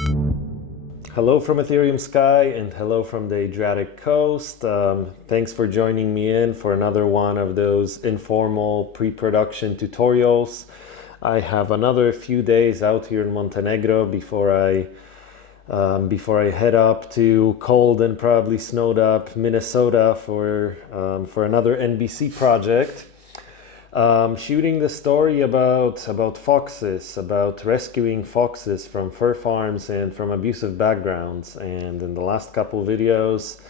Hello from Ethereum Sky and hello from the Adriatic Coast. Thanks for joining me in for another one of those informal pre-production tutorials. I have another few days out here in Montenegro before I head up to cold and probably snowed up Minnesota for another NBC project. Shooting the story about foxes, about rescuing foxes from fur farms and from abusive backgrounds. And in the last couple videos,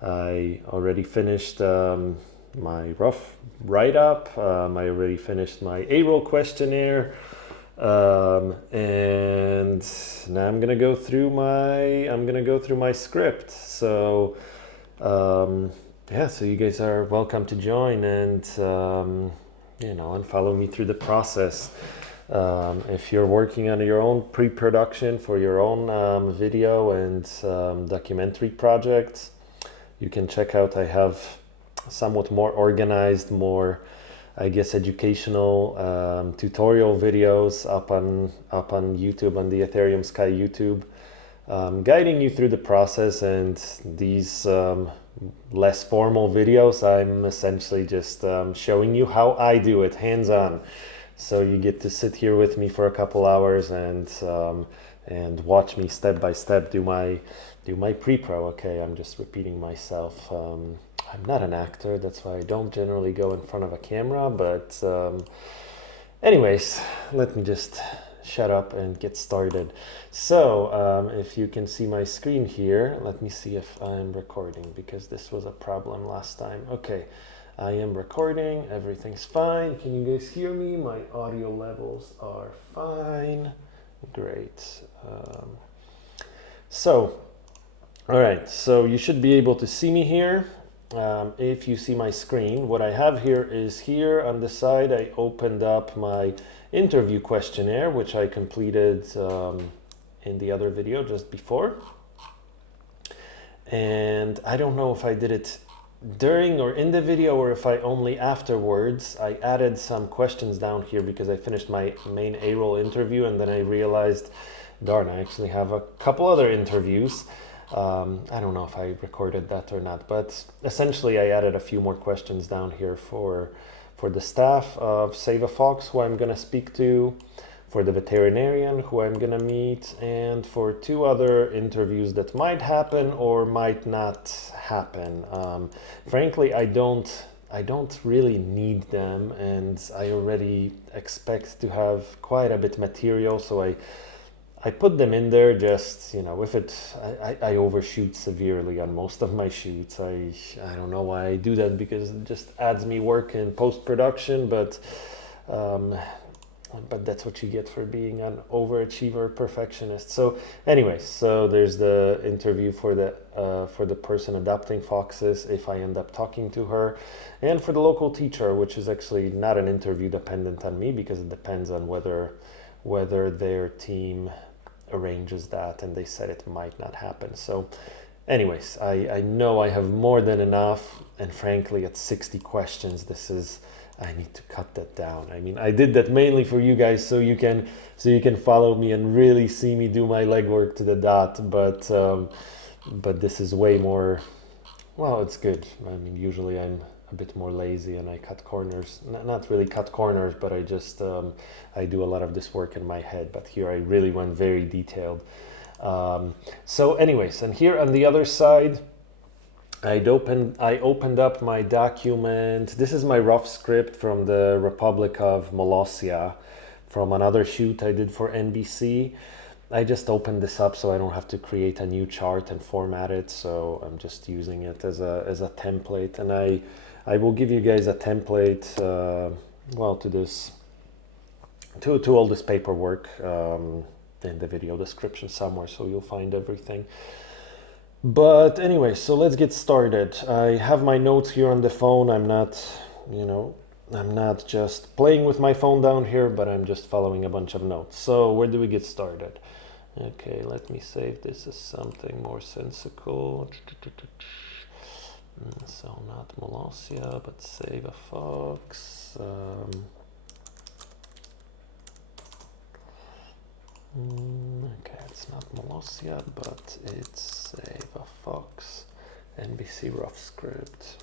I already finished my rough write-up. I already finished my A-Roll questionnaire, and now I'm gonna go through my script. So yeah, so you guys are welcome to join and and follow me through the process. If you're working on your own pre-production for your own video and documentary projects, you can check out, I have somewhat more organized, more, I guess, educational tutorial videos up on YouTube, on the Ethereum Sky YouTube, guiding you through the process. And these less formal videos, I'm essentially just showing you how I do it hands-on. So you get to sit here with me for a couple hours and watch me step by step do my pre-pro. Okay, I'm just repeating myself. I'm not an actor, that's why I don't generally go in front of a camera, but anyways, let me just shut up and get started. So if you can see my screen here, let me see if I'm recording, because this was a problem last time. Okay, I am recording, everything's fine. Can you guys hear me? My audio levels are fine. Great. All right, so you should be able to see me here. If you see my screen, what I have here is, here on the side, I opened up my interview questionnaire, which I completed in the other video just before. And I don't know if I did it during or in the video, or if I only afterwards. I added some questions down here because I finished my main A-Roll interview, and then I realized, darn, I actually have a couple other interviews. I don't know if I recorded that or not, but essentially I added a few more questions down here for the staff of Save a Fox, who I'm going to speak to, for the veterinarian who I'm going to meet, and for two other interviews that might happen or might not happen. Frankly, I don't really need them, and I already expect to have quite a bit material, so I put them in there just, if I overshoot severely on most of my shoots. I don't know why I do that, because it just adds me work in post-production, but that's what you get for being an overachiever perfectionist. So anyways, so there's the interview for the person adopting foxes, if I end up talking to her, and for the local teacher, which is actually not an interview dependent on me, because it depends on whether their team arranges that, and they said it might not happen. So anyways, I know I have more than enough, and frankly, at 60 questions, I need to cut that down. I mean, I did that mainly for you guys, so you can follow me and really see me do my legwork to the dot, but this is way more, well, it's good. I mean, usually I'm a bit more lazy and I cut corners. Not really cut corners, but I just I do a lot of this work in my head, but here I really went very detailed. So anyways, and here on the other side, I opened up my document. This is my rough script from the Republic of Molossia, from another shoot I did for NBC. I just opened this up so I don't have to create a new chart and format it, so I'm just using it as a template. And I will give you guys a template, well, to all this paperwork in the video description somewhere, so you'll find everything. But anyway, so let's get started. I have my notes here on the phone. I'm not just playing with my phone down here, but I'm just following a bunch of notes. So where do we get started? Okay, let me save this as something more sensical. So not Molossia, but Save a Fox. Okay, it's not Molossia, but it's Save a Fox NBC rough script.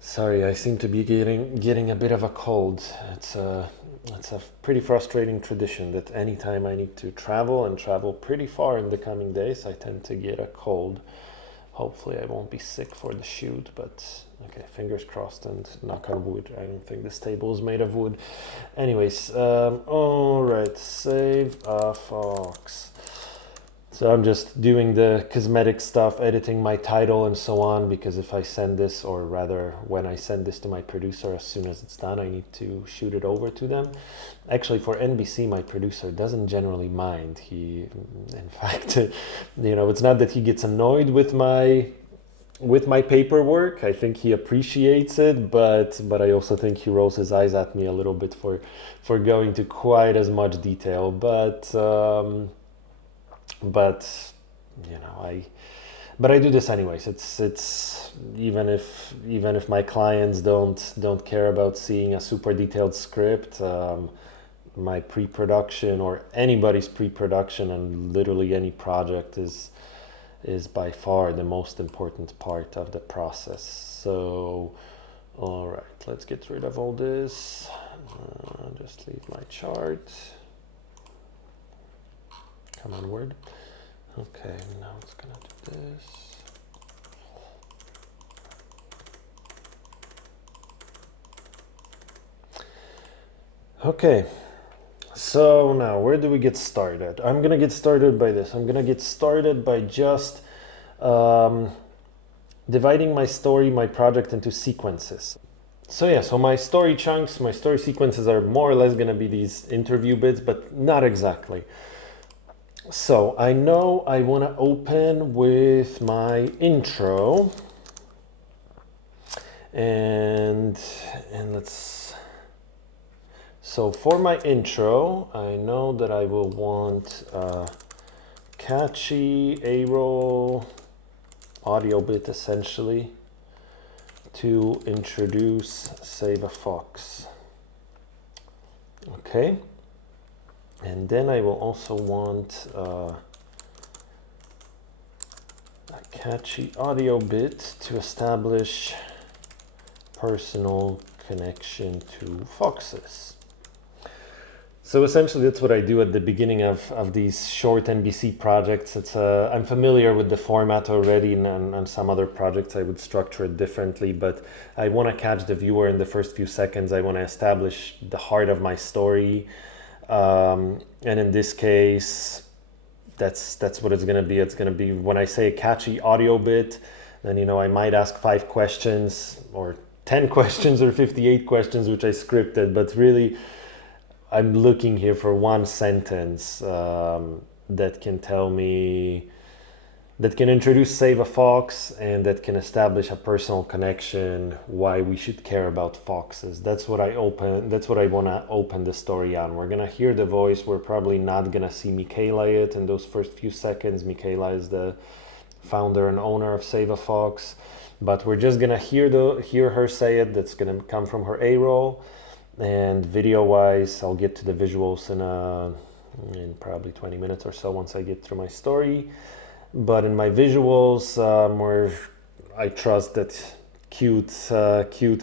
Sorry, I seem to be getting a bit of a cold. It's a pretty frustrating tradition that anytime I need to travel and travel pretty far in the coming days, I tend to get a cold. Hopefully I won't be sick for the shoot, but okay, fingers crossed and knock on wood. I don't think this table is made of wood. Anyways, all right, Save a Fox. So I'm just doing the cosmetic stuff, editing my title and so on, because if I send this, or rather when I send this to my producer, as soon as it's done, I need to shoot it over to them. Actually, for NBC, my producer doesn't generally mind. He, in fact, it's not that he gets annoyed with my paperwork. I think he appreciates it, but I also think he rolls his eyes at me a little bit for going to quite as much detail. But I do this anyways. It's even if my clients don't care about seeing a super detailed script, my pre-production or anybody's pre-production and literally any project is by far the most important part of the process. So all right, let's get rid of all this. Just leave my chart. Come on, Word. Okay, now it's gonna do this. Okay, so now where do we get started? I'm gonna get started by this. I'm gonna get started by just dividing my story, my project into sequences. So yeah, so my story chunks, my story sequences are more or less gonna be these interview bits, but not exactly. So I know I want to open with my intro, and let's. So for my intro, I know that I will want a catchy A-Roll audio bit essentially to introduce Save a Fox. Okay. And then I will also want a catchy audio bit to establish personal connection to foxes. So essentially that's what I do at the beginning of these short NBC projects. I'm familiar with the format already, and on some other projects I would structure it differently, but I want to catch the viewer in the first few seconds. I want to establish the heart of my story. And in this case, that's what it's going to be. It's going to be, when I say a catchy audio bit, then I might ask 5 questions or 10 questions or 58 questions, which I scripted, but really I'm looking here for one sentence that can tell me, that can introduce Save a Fox, and that can establish a personal connection, why we should care about foxes. That's what I want to open the story on. We're gonna hear the voice. We're probably not gonna see Michaela yet in those first few seconds. Michaela is the founder and owner of Save a Fox, but we're just gonna hear her say it. That's gonna come from her A-roll, and video-wise, I'll get to the visuals in probably 20 minutes or so once I get through my story. But in my visuals, where I trust that cute,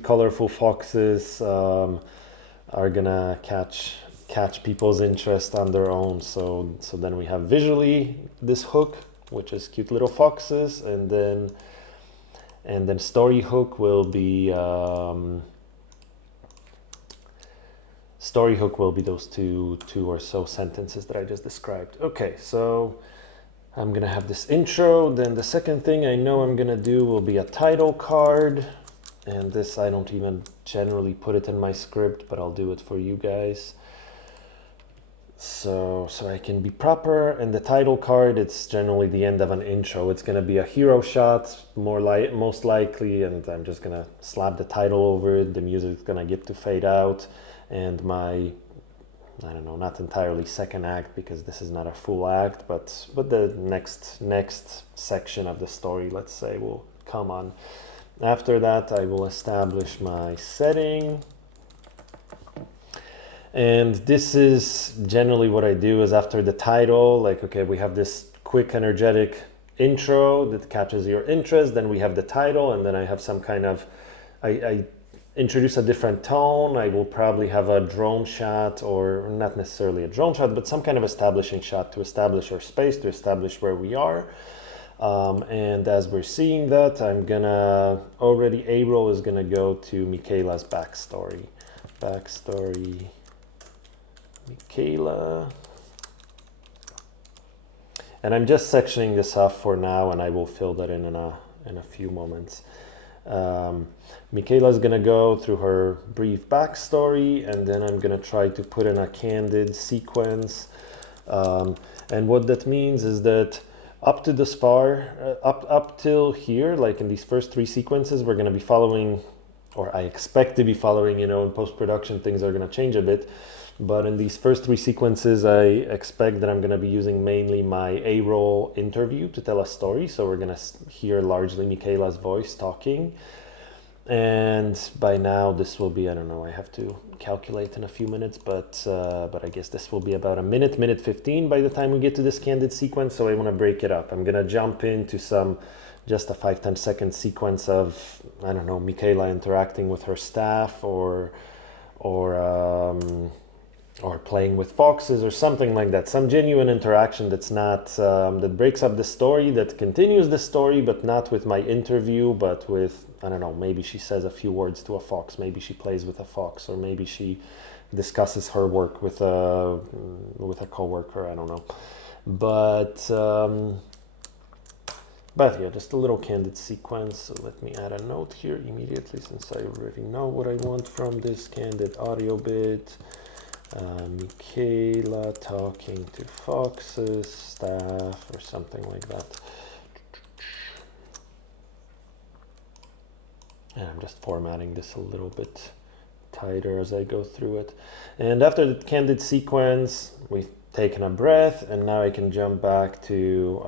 colorful foxes are gonna catch people's interest on their own. So then we have visually this hook, which is cute little foxes, and then story hook will be those two or so sentences that I just described. Okay, so I'm gonna have this intro. Then the second thing I know I'm gonna do will be a title card, and this I don't even generally put it in my script, but I'll do it for you guys, so I can be proper. And the title card, it's generally the end of an intro. It's gonna be a hero shot, most likely, and I'm just gonna slap the title over it. The music's gonna get to fade out, and my, I don't know, not entirely second act, because this is not a full act, but the next section of the story, let's say, will come on. After that, I will establish my setting. And this is generally what I do is after the title, like, okay, we have this quick energetic intro that catches your interest, then we have the title, and then I have some kind of, I introduce a different tone. I will probably have a drone shot, or not necessarily a drone shot, but some kind of establishing shot to establish our space, to establish where we are. And as we're seeing that, I'm gonna, already A-Roll is gonna go to Michaela's backstory. Backstory, Michaela. And I'm just sectioning this off for now, and I will fill that in a few moments. Michaela's gonna go through her brief backstory, and then I'm gonna try to put in a candid sequence. And what that means is that up to this far, up till here, like in these first three sequences, we're gonna be following, or I expect to be following, you know, in post-production things are gonna change a bit. But in these first three sequences, I expect that I'm going to be using mainly my A-Roll interview to tell a story. So we're going to hear largely Michaela's voice talking. And by now, this will be, I don't know, I have to calculate in a few minutes, but I guess this will be about a minute, minute 15 by the time we get to this candid sequence. So I want to break it up. I'm going to jump into just a 5-10 second sequence of, I don't know, Michaela interacting with her staff or playing with foxes or something like that. Some genuine interaction that's not, that breaks up the story, that continues the story, but not with my interview, but with, I don't know, maybe she says a few words to a fox, maybe she plays with a fox, or maybe she discusses her work with a coworker, I don't know. But yeah, just a little candid sequence. So let me add a note here immediately, since I already know what I want from this candid audio bit. Michaela talking to foxes, staff, or something like that. And I'm just formatting this a little bit tighter as I go through it. And after the candid sequence, we've taken a breath, and now I can jump back to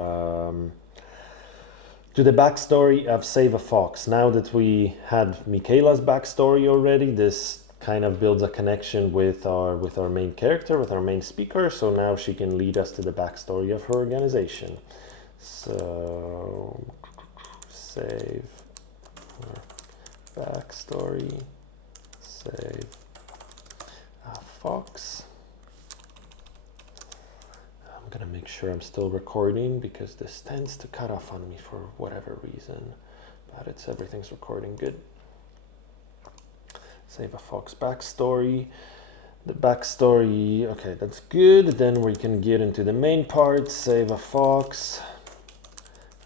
the backstory of Save a Fox. Now that we had Michaela's backstory already, this kind of builds a connection with our main character, with our main speaker. So now she can lead us to the backstory of her organization. So save her backstory, save a fox. I'm gonna make sure I'm still recording because this tends to cut off on me for whatever reason, but everything's recording good. Save a fox backstory. The backstory, okay, that's good. Then we can get into the main part. Save a fox,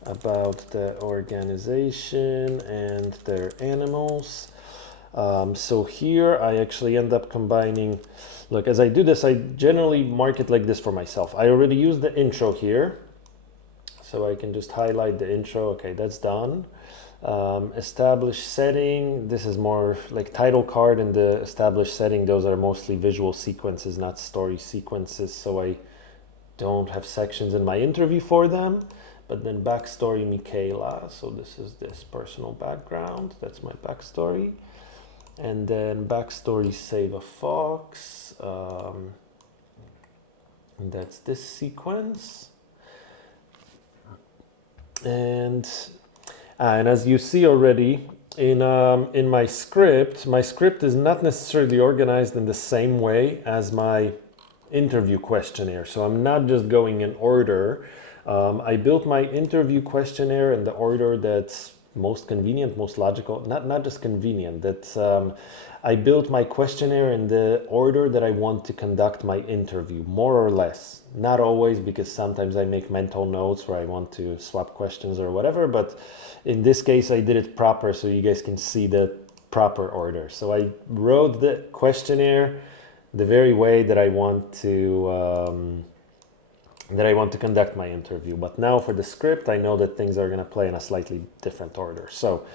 about the organization and their animals. So here I actually end up combining, look, as I do this, I generally mark it like this for myself. I already used the intro here, so I can just highlight the intro. Okay, that's done. Establish setting, this is more like title card and the established setting. Those are mostly visual sequences, not story sequences, so I don't have sections in my interview for them. But then backstory Michaela, so this is this personal background, that's my backstory. And then backstory Save a Fox, and that's this sequence. And as you see already in my script is not necessarily organized in the same way as my interview questionnaire. So I'm not just going in order. I built my interview questionnaire in the order that's most convenient, most logical, not just convenient, that I built my questionnaire in the order that I want to conduct my interview, more or less. Not always, because sometimes I make mental notes where I want to swap questions or whatever, but in this case I did it proper so you guys can see the proper order. So I wrote the questionnaire the very way that I want to conduct my interview. But now for the script, I know that things are going to play in a slightly different order. So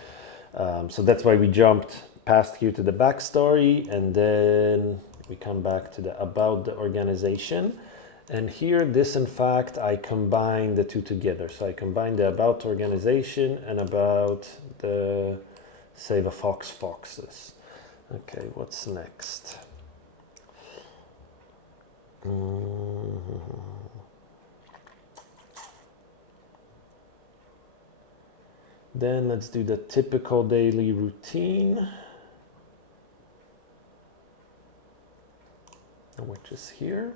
that's why we jumped past here to the backstory, and then we come back to the about the organization. And here, this in fact, I combine the two together. So I combine the about organization and about the Save a Fox foxes. Okay, what's next? Then let's do the typical daily routine, which is here.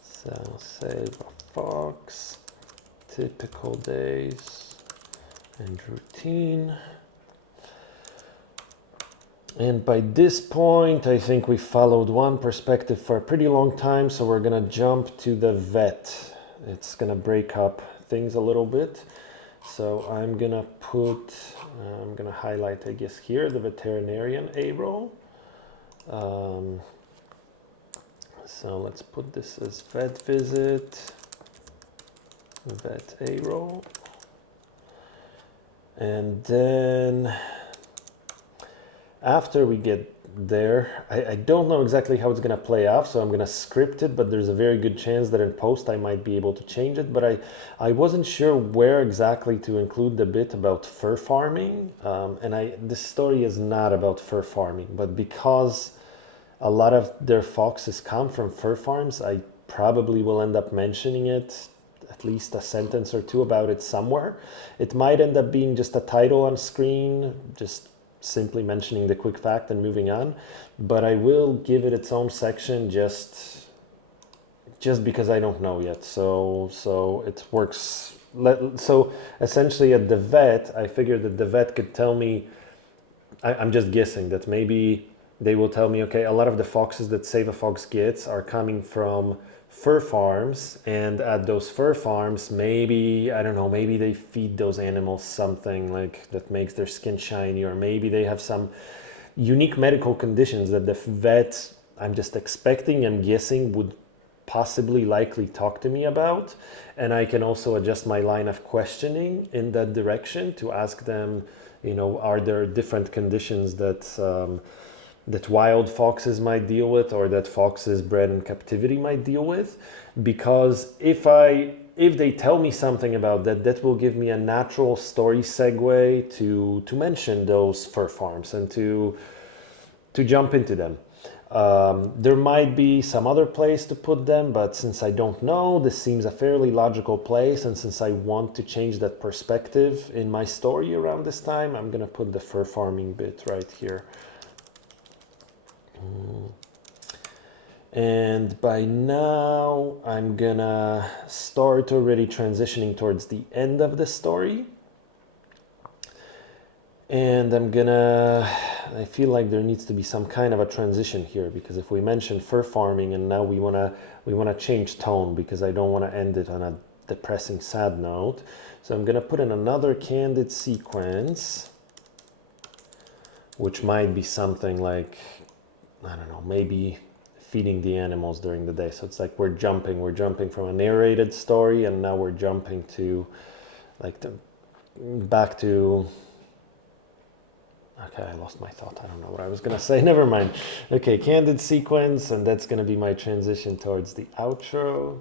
So save a fox, typical days and routine. And by this point, I think we followed one perspective for a pretty long time, so we're gonna jump to the vet. It's gonna break up things a little bit. So I'm gonna highlight, I guess here, the veterinarian A-Roll. So let's put this as vet visit, vet A-Roll. And then after we get there, I don't know exactly how it's going to play out, so I'm going to script it, but there's a very good chance that in post I might be able to change it. But I wasn't sure where exactly to include the bit about fur farming. This story is not about fur farming, but because a lot of their foxes come from fur farms, I probably will end up mentioning it, at least a sentence or two about it somewhere. It might end up being just a title on screen, just simply mentioning the quick fact and moving on, but I will give it its own section just because I don't know yet. So it works. So essentially at the vet, I figured that the vet could tell me, I'm just guessing that maybe they will tell me, okay, a lot of the foxes that Save a Fox gets are coming from fur farms, and at those fur farms, maybe, I don't know, maybe they feed those animals something like that makes their skin shiny, or maybe they have some unique medical conditions that the vet, I'm just expecting, I'm guessing, would possibly likely talk to me about. And I can also adjust my line of questioning in that direction to ask them, are there different conditions that wild foxes might deal with, or that foxes bred in captivity might deal with? Because if they tell me something about that, that will give me a natural story segue to mention those fur farms and to jump into them. There might be some other place to put them, but since I don't know, this seems a fairly logical place, and since I want to change that perspective in my story around this time, I'm gonna put the fur farming bit right here. And by now, I'm gonna start already transitioning towards the end of the story. And I feel like there needs to be some kind of a transition here, because if we mention fur farming and now we wanna change tone, because I don't wanna end it on a depressing, sad note. So I'm gonna put in another candid sequence, which might be something like, I don't know, maybe feeding the animals during the day. So it's like we're jumping from a narrated story, and now we're jumping to back to, okay, I lost my thought. I don't know what I was gonna say. Never mind. Okay, candid sequence, and that's gonna be my transition towards the outro.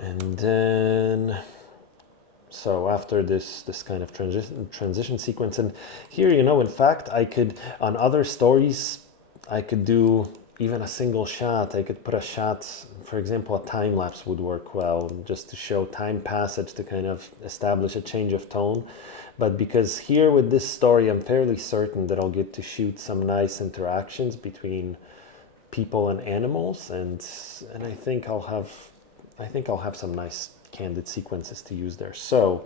And then, so after this kind of transition sequence, and here, in fact, I could, on other stories, I could do even a single shot. I could put a shot, for example, a time lapse would work well, just to show time passage to kind of establish a change of tone. But because here with this story, I'm fairly certain that I'll get to shoot some nice interactions between people and animals, and I think I'll have some nice candid sequences to use there. So,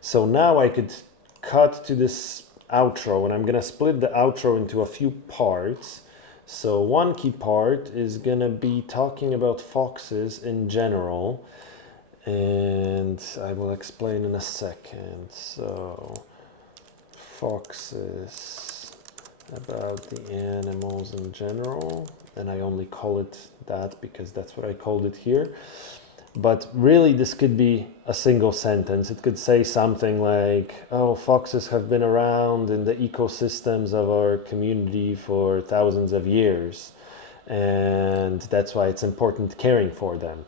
So now I could cut to this outro, and I'm gonna split the outro into a few parts. So one key part is gonna be talking about foxes in general, and I will explain in a second. So, foxes, about the animals in general, and I only call it that because that's what I called it here. But really, this could be a single sentence. It could say something like, oh, foxes have been around in the ecosystems of our community for thousands of years. And that's why it's important caring for them.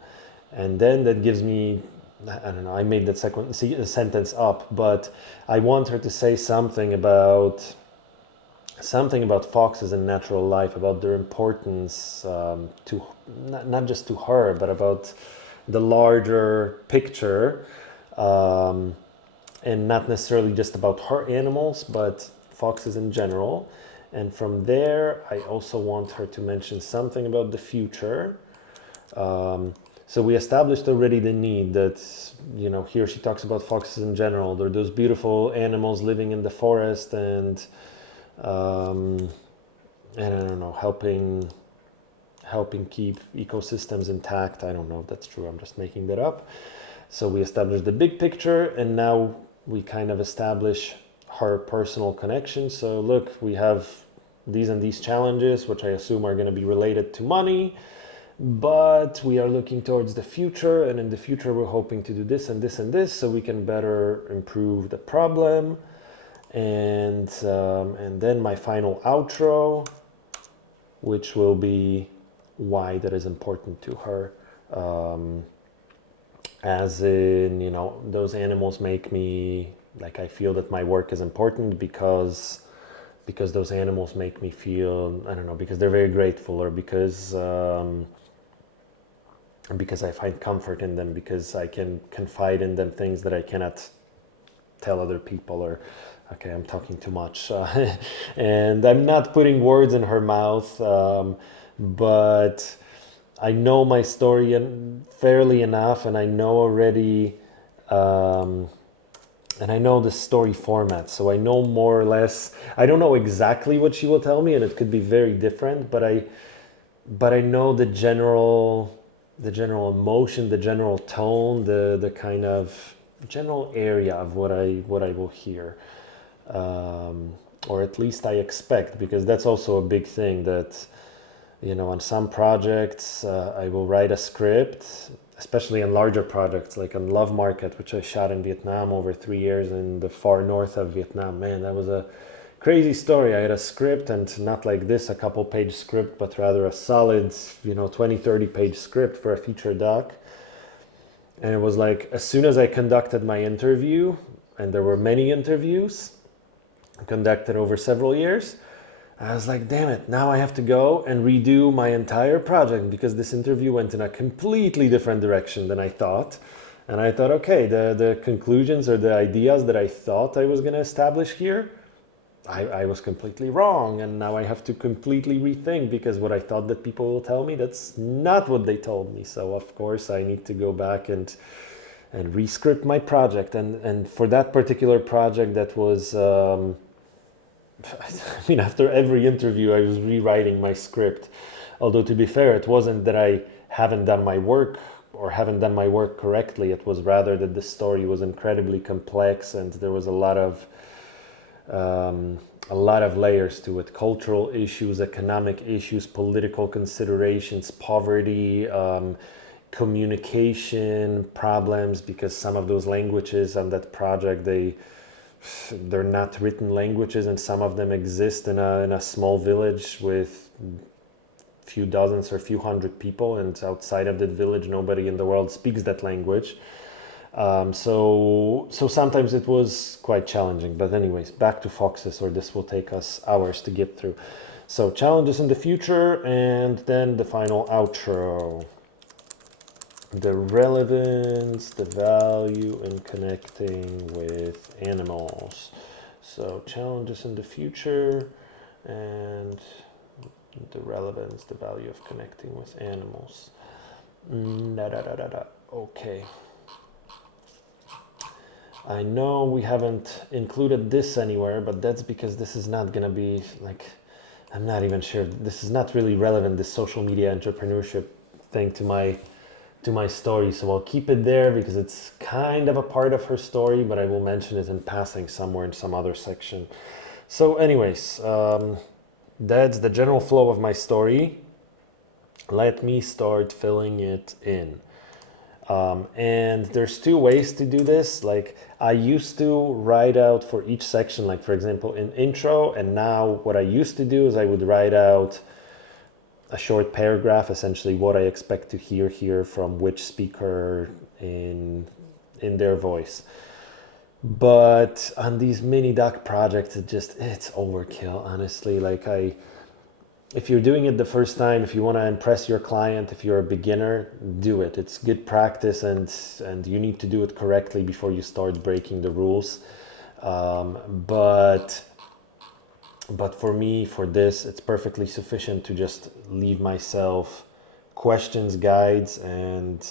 And then that gives me, I don't know, I made that second sentence up, but I want her to say something about foxes in natural life, about their importance to not just to her, but about the larger picture, and not necessarily just about her animals, but foxes in general. And from there, I also want her to mention something about the future. So we established already the need that, here she talks about foxes in general. They're those beautiful animals living in the forest and I don't know, helping keep ecosystems intact. I don't know if that's true. I'm just making that up. So we established the big picture, and now we kind of establish her personal connection. So look, we have these and these challenges, which I assume are going to be related to money, but we are looking towards the future, and in the future we're hoping to do this and this and this so we can better improve the problem. And then my final outro, which will be why that is important to her, as in, those animals make me, like, I feel that my work is important because those animals make me feel, I don't know, because they're very grateful, or because I find comfort in them, because I can confide in them things that I cannot tell other people. Or okay, I'm talking too much, and I'm not putting words in her mouth, but I know my story fairly enough, and I know already, and I know the story format, so I know more or less. I don't know exactly what she will tell me, and it could be very different, but I know the general emotion, the general tone, the kind of general area of what I will hear, or at least I expect, because that's also a big thing that, on some projects I will write a script, especially in larger projects like on Love Market, which I shot in Vietnam over 3 years in the far north of Vietnam. Man, that was a crazy story. I had a script, and not like this, a couple page script, but rather a solid, 20, 30 page script for a feature doc. And it was like, as soon as I conducted my interview, and there were many interviews conducted over several years, I was like, damn it, now I have to go and redo my entire project, because this interview went in a completely different direction than I thought. And I thought, okay, the conclusions or the ideas that I thought I was going to establish here, I was completely wrong. And now I have to completely rethink, because what I thought that people will tell me, that's not what they told me. So of course I need to go back and rescript my project. And for that particular project, that was, after every interview, I was rewriting my script. Although, to be fair, it wasn't that I haven't done my work or haven't done my work correctly. It was rather that the story was incredibly complex, and there was a lot of layers to it: cultural issues, economic issues, political considerations, poverty, communication problems, because some of those languages on that project, they're not written languages, and some of them exist in a small village with few dozens or few hundred people, and outside of that village nobody in the world speaks that language. So sometimes it was quite challenging. But anyways, back to foxes, or this will take us hours to get through. So challenges in the future, and then the final outro. The relevance, the value in connecting with animals. So challenges in the future, and the relevance, the value of connecting with animals. Okay. I know we haven't included this anywhere, but that's because this is not gonna be like, I'm not even sure, this is not really relevant, this social media entrepreneurship thing, to my story. So I'll keep it there because it's kind of a part of her story, but I will mention it in passing somewhere in some other section. So anyways, that's the general flow of my story. Let me start filling it in. And there's two ways to do this. Like I used to write out for each section, like for example in intro, and now what I used to do is I would write out a short paragraph, essentially what I expect to hear here from which speaker in their voice. But on these mini doc projects, it's overkill, honestly. Like if you're doing it the first time, if you want to impress your client, if you're a beginner, do it. It's good practice, and you need to do it correctly before you start breaking the rules. But for me, for this, it's perfectly sufficient to just leave myself questions, guides, and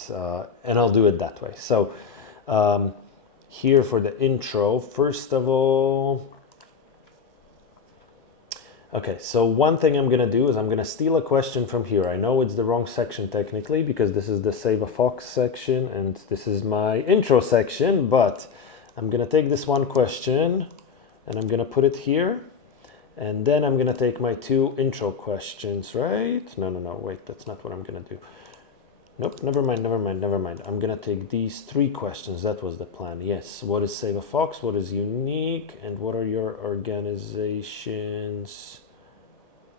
I'll do it that way. So here for the intro, first of all, okay, so one thing I'm going to do is I'm going to steal a question from here. I know it's the wrong section technically because this is the Save a Fox section and this is my intro section, but I'm going to take this one question and I'm going to put it here. And then I'm going to take my two intro questions, right? No, wait, that's not what I'm going to do. Nope, never mind. I'm going to take these three questions. That was the plan. Yes. What is Save a Fox? What is unique? And what are your organization's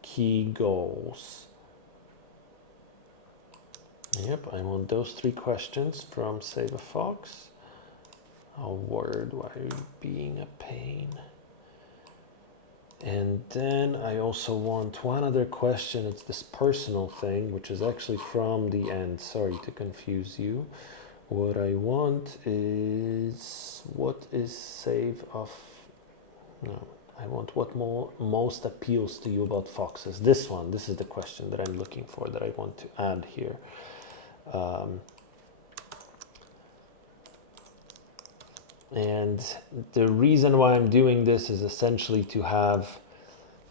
key goals? Yep, I want those three questions from Save a Fox. Oh, word, why are you being a pain? And then I also want one other question. It's this personal thing, which is actually from the end. Sorry to confuse you. What I want is, what is I want what most appeals to you about foxes. This one, this is the question that I'm looking for, that I want to add here. And the reason why I'm doing this is essentially to have,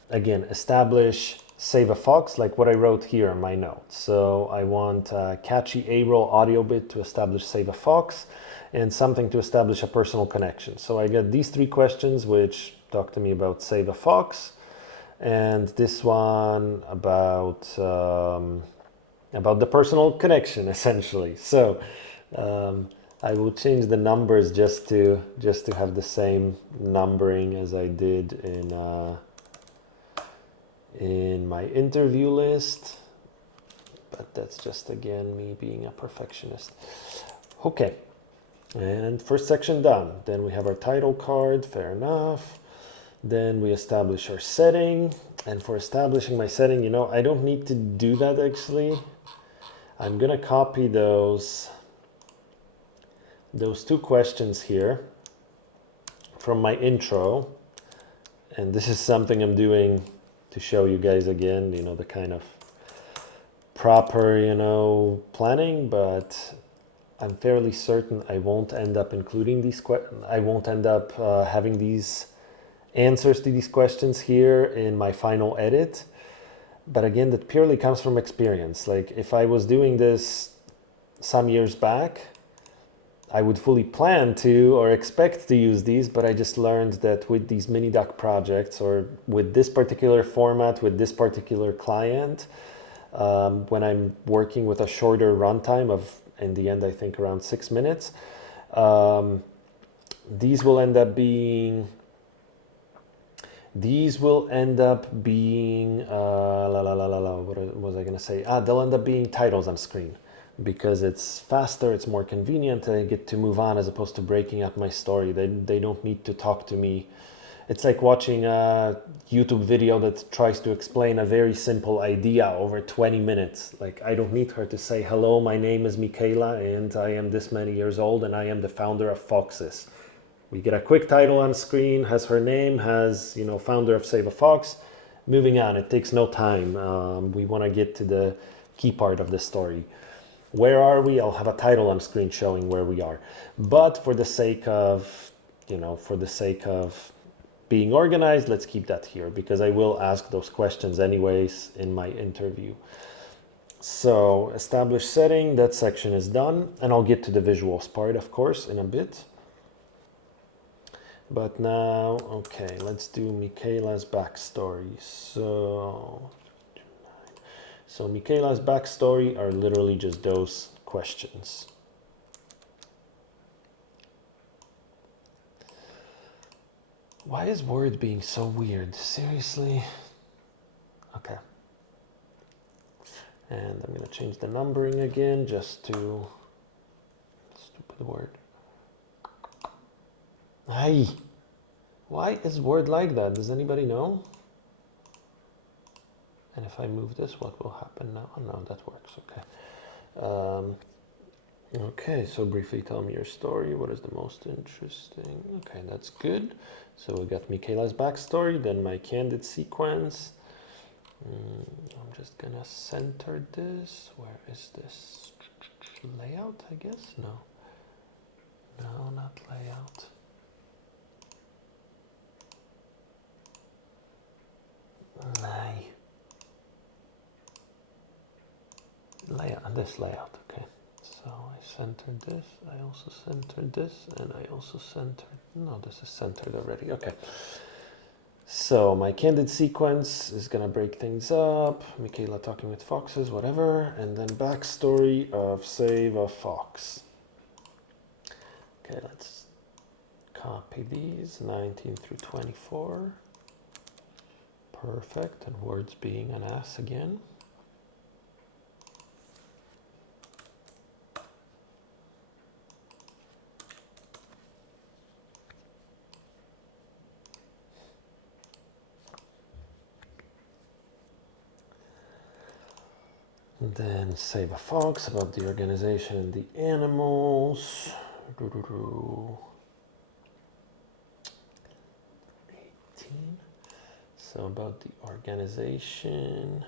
again, establish Save a Fox, like what I wrote here in my notes. So I want a catchy A-Roll audio bit to establish Save a Fox, and something to establish a personal connection. So I got these three questions which talk to me about Save a Fox, and this one about the personal connection, essentially. So I will change the numbers just to have the same numbering as I did in my interview list, but that's just, again, me being a perfectionist. Okay, and first section done. Then we have our title card, fair enough. Then we establish our setting, and for establishing my setting, I don't need to do that actually. I'm gonna copy those two questions here from my intro, and this is something I'm doing to show you guys again, the kind of proper, planning, but I'm fairly certain I won't end up including these I won't end up having these answers to these questions here in my final edit. But again, that purely comes from experience. Like if I was doing this some years back, I would fully plan to or expect to use these, but I just learned that with these mini doc projects, or with this particular format, with this particular client, when I'm working with a shorter runtime of, in the end, I think around 6 minutes, these will end up being what was I gonna say? They'll end up being titles on screen, because it's faster, it's more convenient, and I get to move on as opposed to breaking up my story. They don't need to talk to me. It's like watching a YouTube video that tries to explain a very simple idea over 20 minutes. Like, I don't need her to say, hello, my name is Michaela, and I am this many years old, and I am the founder of Foxes. We get a quick title on screen, has her name, has, founder of Save a Fox. Moving on, it takes no time. We want to get to the key part of the story. Where are we? I'll have a title on screen showing where we are. But for the sake of, being organized, let's keep that here, because I will ask those questions anyways in my interview. So establish setting, that section is done, and I'll get to the visuals part, of course, in a bit. But now, okay, let's do Michaela's backstory. So Michaela's backstory are literally just those questions. Why is Word being so weird? Seriously? Okay. And I'm going to change the numbering again just to... Stupid word. Hey! Why is Word like that? Does anybody know? And if I move this, what will happen now? Oh no, that works. Okay. Okay, so briefly tell me your story. What is the most interesting? Okay, that's good. So we got Michaela's backstory, then my candid sequence. I'm just gonna center this. Where is this? Layout, I guess? No. No, not layout. Layout, this layout, okay. So I centered this, I also centered this, and I also centered, no, this is centered already, okay. So my candid sequence is gonna break things up, Michaela talking with foxes, whatever, and then backstory of Save a Fox. Okay, let's copy these, 19 through 24. Perfect, and Word's being an ass again. And then Save a Fox about the organization and the animals. 18. So about the organization.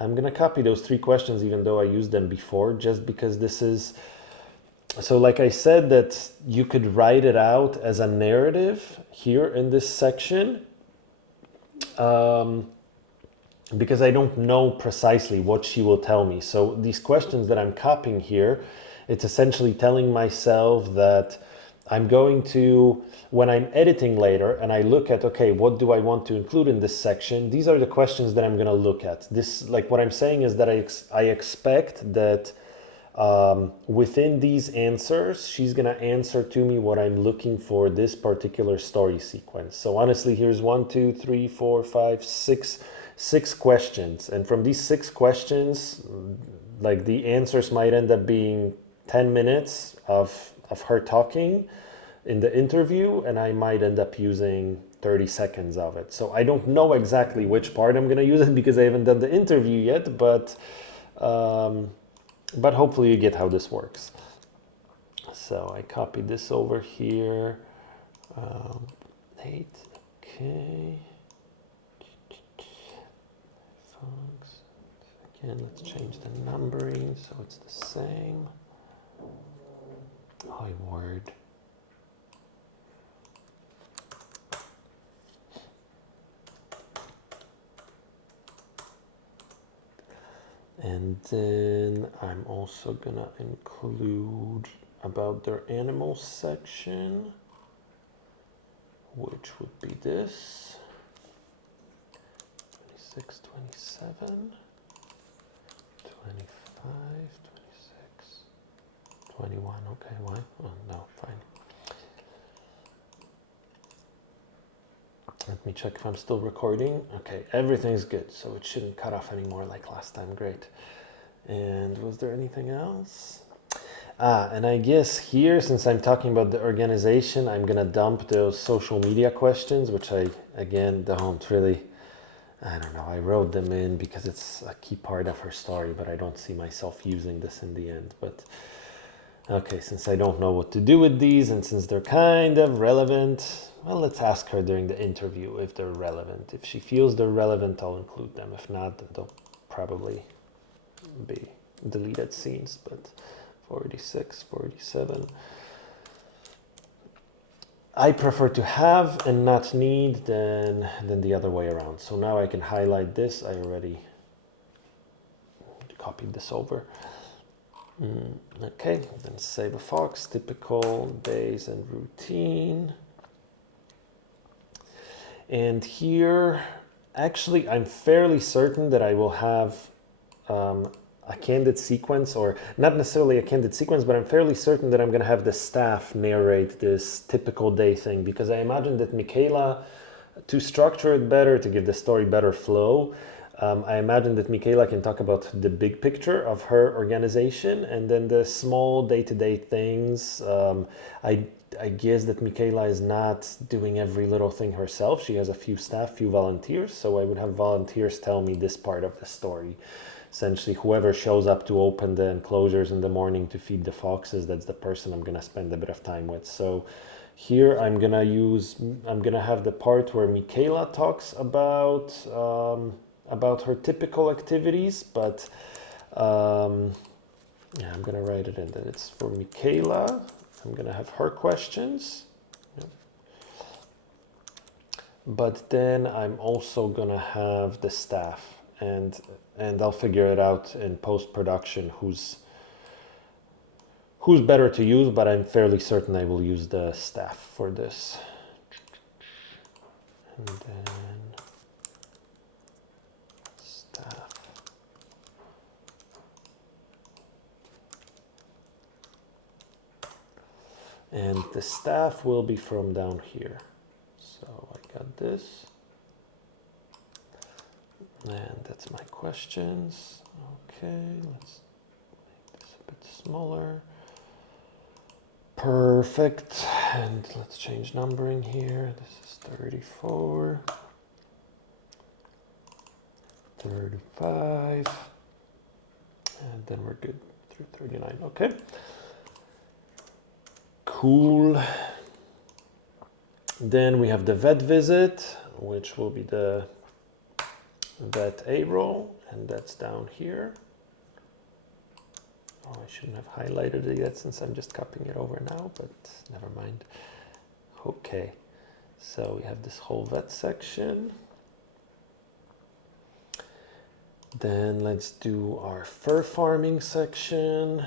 I'm gonna copy those 3 questions even though I used them before, just because this is, so like I said that you could write it out as a narrative here in this section. Because I don't know precisely what she will tell me. So these questions that I'm copying here, it's essentially telling myself that I'm going to, when I'm editing later and I look at, okay, what do I want to include in this section? These are the questions that I'm gonna look at. This, like what I'm saying is that I expect that within these answers, she's gonna answer to me what I'm looking for this particular story sequence. So honestly, here's 1, 2, 3, 4, 5, 6 questions, and from these 6 questions, like the answers might end up being 10 minutes of her talking in the interview, and I might end up using 30 seconds of it. So I don't know exactly which part I'm going to use it because I haven't done the interview yet, but hopefully you get how this works. So I copied this over here. 8, okay. Again, let's change the numbering so it's the same. Oh, Word. And then I'm also gonna include about their animal section, which would be this. 26, 27, 25, 26, 21, okay, why? Oh, no, fine. Let me check if I'm still recording. Okay, everything's good, so it shouldn't cut off anymore like last time, great. And was there anything else? And I guess here, since I'm talking about the organization, I'm gonna dump those social media questions, which I, again, don't really, I don't know, I wrote them in because it's a key part of her story, but I don't see myself using this in the end. But okay, since I don't know what to do with these and since they're kind of relevant, well, let's ask her during the interview if they're relevant. If she feels they're relevant, I'll include them. If not, then they'll probably be deleted scenes. But 46, 47. I prefer to have and not need than the other way around. So now I can highlight this. I already copied this over. Okay, then Save a Fox, typical days and routine. And here, actually, I'm fairly certain that I will have a candid sequence, or not necessarily a candid sequence, but I'm fairly certain that I'm going to have the staff narrate this typical day thing, because I imagine that Michaela, to structure it better, to give the story better flow, I imagine that Michaela can talk about the big picture of her organization, and then the small day-to-day things. I guess that Michaela is not doing every little thing herself. She has a few staff, few volunteers, so I would have volunteers tell me this part of the story. Essentially, whoever shows up to open the enclosures in the morning to feed the foxes, that's the person I'm going to spend a bit of time with. So here I'm going to have the part where Michaela talks about her typical activities, but yeah, I'm going to write it in that it's for Michaela. I'm going to have her questions. But then I'm also going to have the staff, and I'll figure it out in post-production who's better to use, but I'm fairly certain I will use the staff for this. And then staff. And the staff will be from down here. So I got this. And that's my questions. Okay, let's make this a bit smaller. Perfect. And let's change numbering here. This is 34. 35. And then we're good through 39. Okay. Cool. Then we have the vet visit, which will be the vet A-Roll, and that's down here. Oh, I shouldn't have highlighted it yet since I'm just copying it over now, but never mind. Okay, so we have this whole vet section. Then let's do our fur farming section.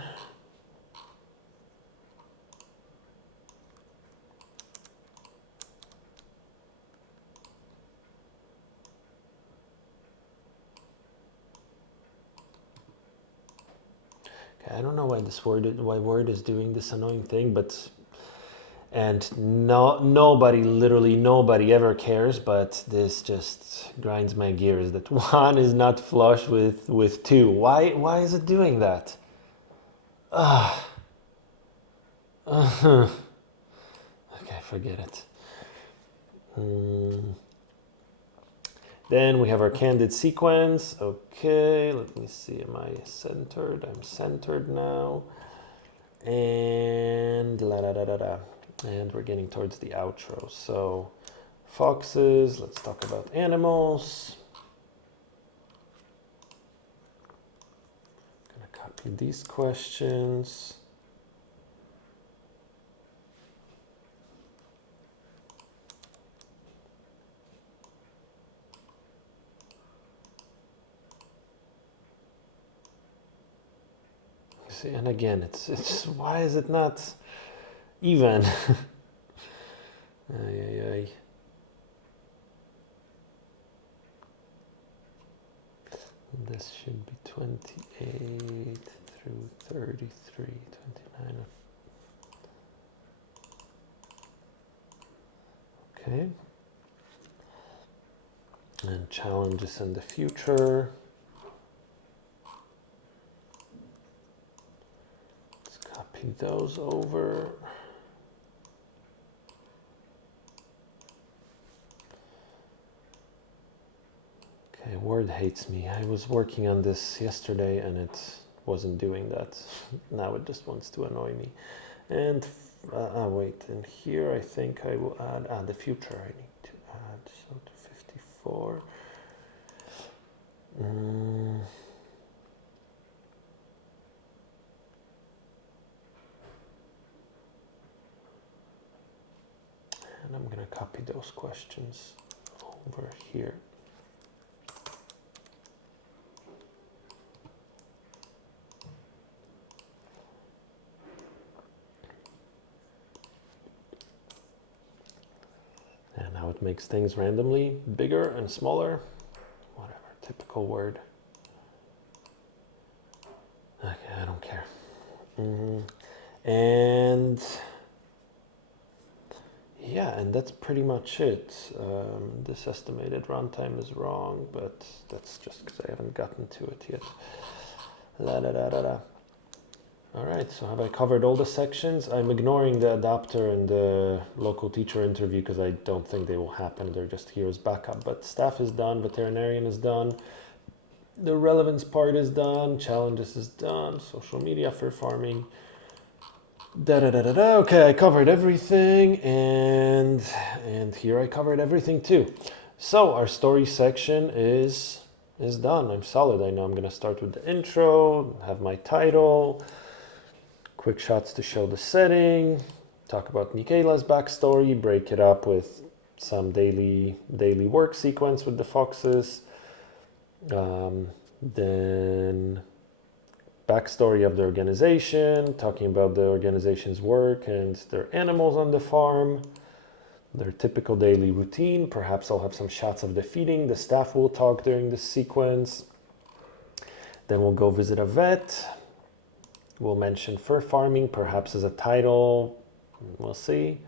I don't know why Word is doing this annoying thing, but literally nobody ever cares, but this just grinds my gears that 1 is not flush with 2. Why is it doing that? Okay, forget it. Then we have our candid sequence. Okay, let me see, am I centered? I'm centered now. And and we're getting towards the outro. So foxes, let's talk about animals. I'm gonna copy these questions. See, and again, it's why is it not even? Ay. This should be 28 through 33, 29. Okay. And challenges in the future. Let's copy those over. Okay, Word hates me. I was working on this yesterday and it wasn't doing that. Now it just wants to annoy me. And wait, and here I think I will add the future I need to add, so to 54. And I'm going to copy those questions over here. And now it makes things randomly bigger and smaller. Whatever, typical Word. And yeah, and that's pretty much it. This estimated runtime is wrong, but that's just because I haven't gotten to it yet. La da da da da. All right, so have I covered all the sections? I'm ignoring the adapter and the local teacher interview because I don't think they will happen. They're just here as backup. But staff is done, veterinarian is done, the relevance part is done, challenges is done, social media for farming. Da da da da da. Okay, I covered everything, and here I covered everything too. So our story section is done. I'm solid. I know I'm gonna start with the intro, have my title, quick shots to show the setting, talk about Michaela's backstory, break it up with some daily work sequence with the foxes, then backstory of the organization, talking about the organization's work and their animals on the farm, their typical daily routine. Perhaps I'll have some shots of the feeding. The staff will talk during this sequence. Then we'll go visit a vet. We'll mention fur farming, perhaps as a title. We'll see.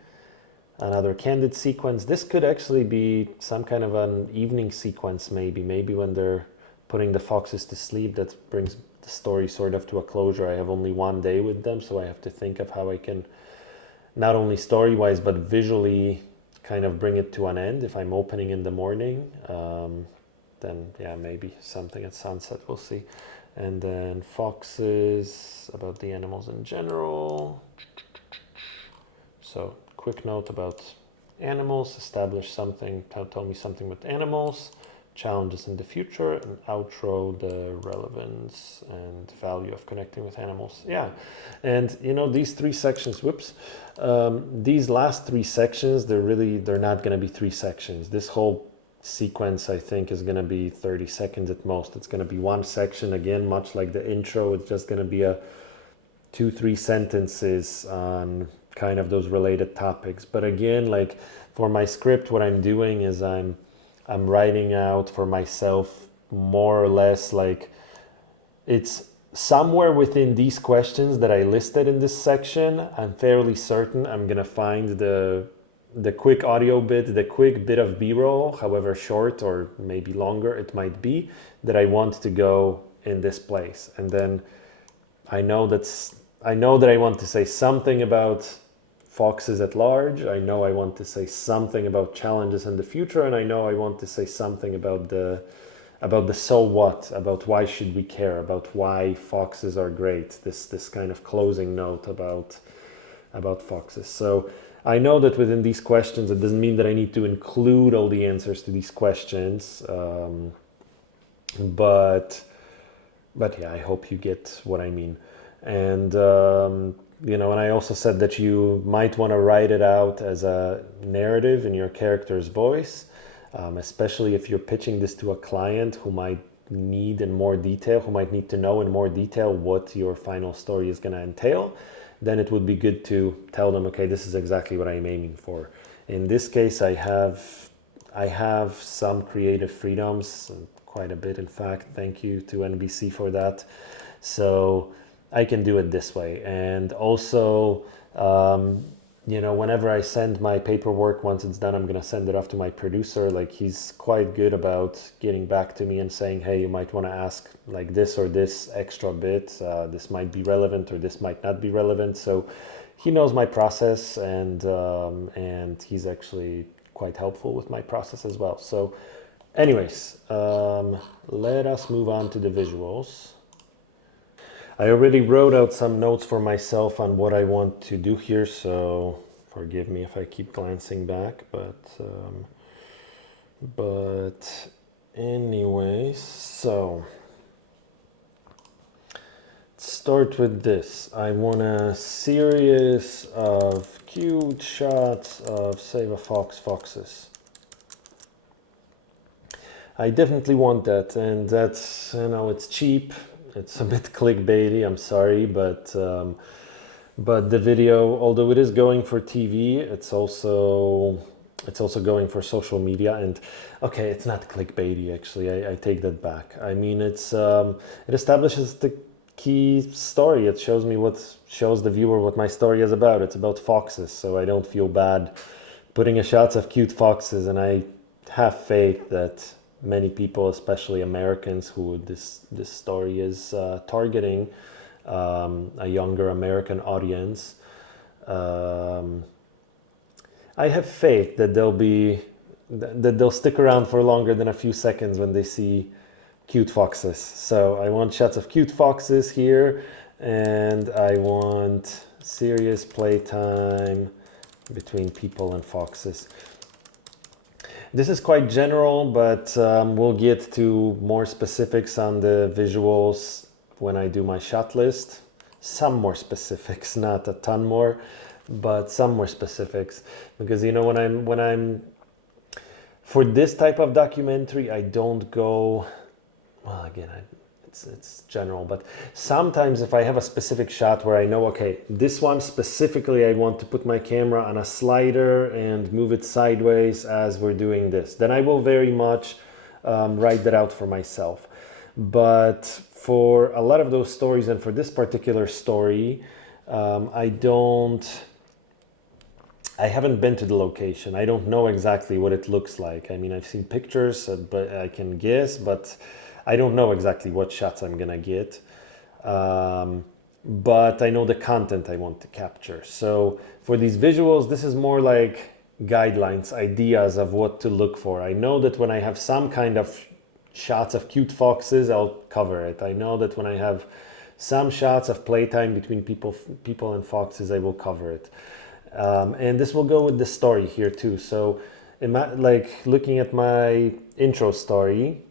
Another candid sequence. This could actually be some kind of an evening sequence, maybe when they're putting the foxes to sleep. That brings the story sort of to a closure. I have only one day with them, so I have to think of how I can not only story-wise but visually kind of bring it to an end. If I'm opening in the morning, then yeah, maybe something at sunset, we'll see. And then foxes, about the animals in general. So quick note about animals, establish something, tell me something with animals, challenges in the future, and outro, the relevance and value of connecting with animals. Yeah, and these three sections, these last three sections, they're not going to be three sections. This whole sequence, I think, is going to be 30 seconds at most. It's going to be one section, again, much like the intro. It's just going to be a 2-3 sentences on kind of those related topics. But again, like for my script, what I'm doing is I'm writing out for myself more or less, like it's somewhere within these questions that I listed in this section. I'm fairly certain I'm gonna find the quick audio bit, the quick bit of B-roll, however short or maybe longer it might be, that I want to go in this place. And then I know that I want to say something about foxes at large. I know I want to say something about challenges in the future, and I know I want to say something about the so what, about why should we care, about why foxes are great. This kind of closing note about foxes. So I know that within these questions, it doesn't mean that I need to include all the answers to these questions, but yeah, I hope you get what I mean. And and I also said that you might want to write it out as a narrative in your character's voice, especially if you're pitching this to a client who might need to know in more detail what your final story is going to entail. Then it would be good to tell them, okay, this is exactly what I'm aiming for. In this case, I have some creative freedoms, quite a bit, in fact. Thank you to NBC for that. So I can do it this way. And also, whenever I send my paperwork, once it's done, I'm going to send it off to my producer. Like, he's quite good about getting back to me and saying, hey, you might want to ask like this or this extra bit. This might be relevant or this might not be relevant. So he knows my process, and he's actually quite helpful with my process as well. So anyways, let us move on to the visuals. I already wrote out some notes for myself on what I want to do here, so forgive me if I keep glancing back, but anyways, so let's start with this. I want a series of cute shots of Save a Fox foxes. I definitely want that, and that's, it's cheap. It's a bit clickbaity, I'm sorry, but the video, although it is going for TV, it's also going for social media. And okay, it's not clickbaity, actually. I take that back. I mean, it establishes the key story. It shows the viewer what my story is about. It's about foxes, so I don't feel bad putting a shots of cute foxes, and I have faith that many people, especially Americans, who this story is targeting, a younger American audience. I have faith that they'll stick around for longer than a few seconds when they see cute foxes. So I want shots of cute foxes here, and I want serious playtime between people and foxes. This is quite general, but we'll get to more specifics on the visuals when I do my shot list. Some more specifics, not a ton more, but some more specifics. Because when I'm for this type of documentary, I don't go, well, again, it's general, but sometimes if I have a specific shot where I know, okay, this one specifically, I want to put my camera on a slider and move it sideways as we're doing this, then I will very much write that out for myself. But for a lot of those stories, and for this particular story, I haven't been to the location. I don't know exactly what it looks like. I mean, I've seen pictures, but I can guess, but I don't know exactly what shots I'm gonna get. But I know the content I want to capture. So for these visuals, this is more like guidelines, ideas of what to look for. I know that when I have some kind of shots of cute foxes, I'll cover it. I know that when I have some shots of playtime between people and foxes, I will cover it. And this will go with the story here too. So like looking at my intro story,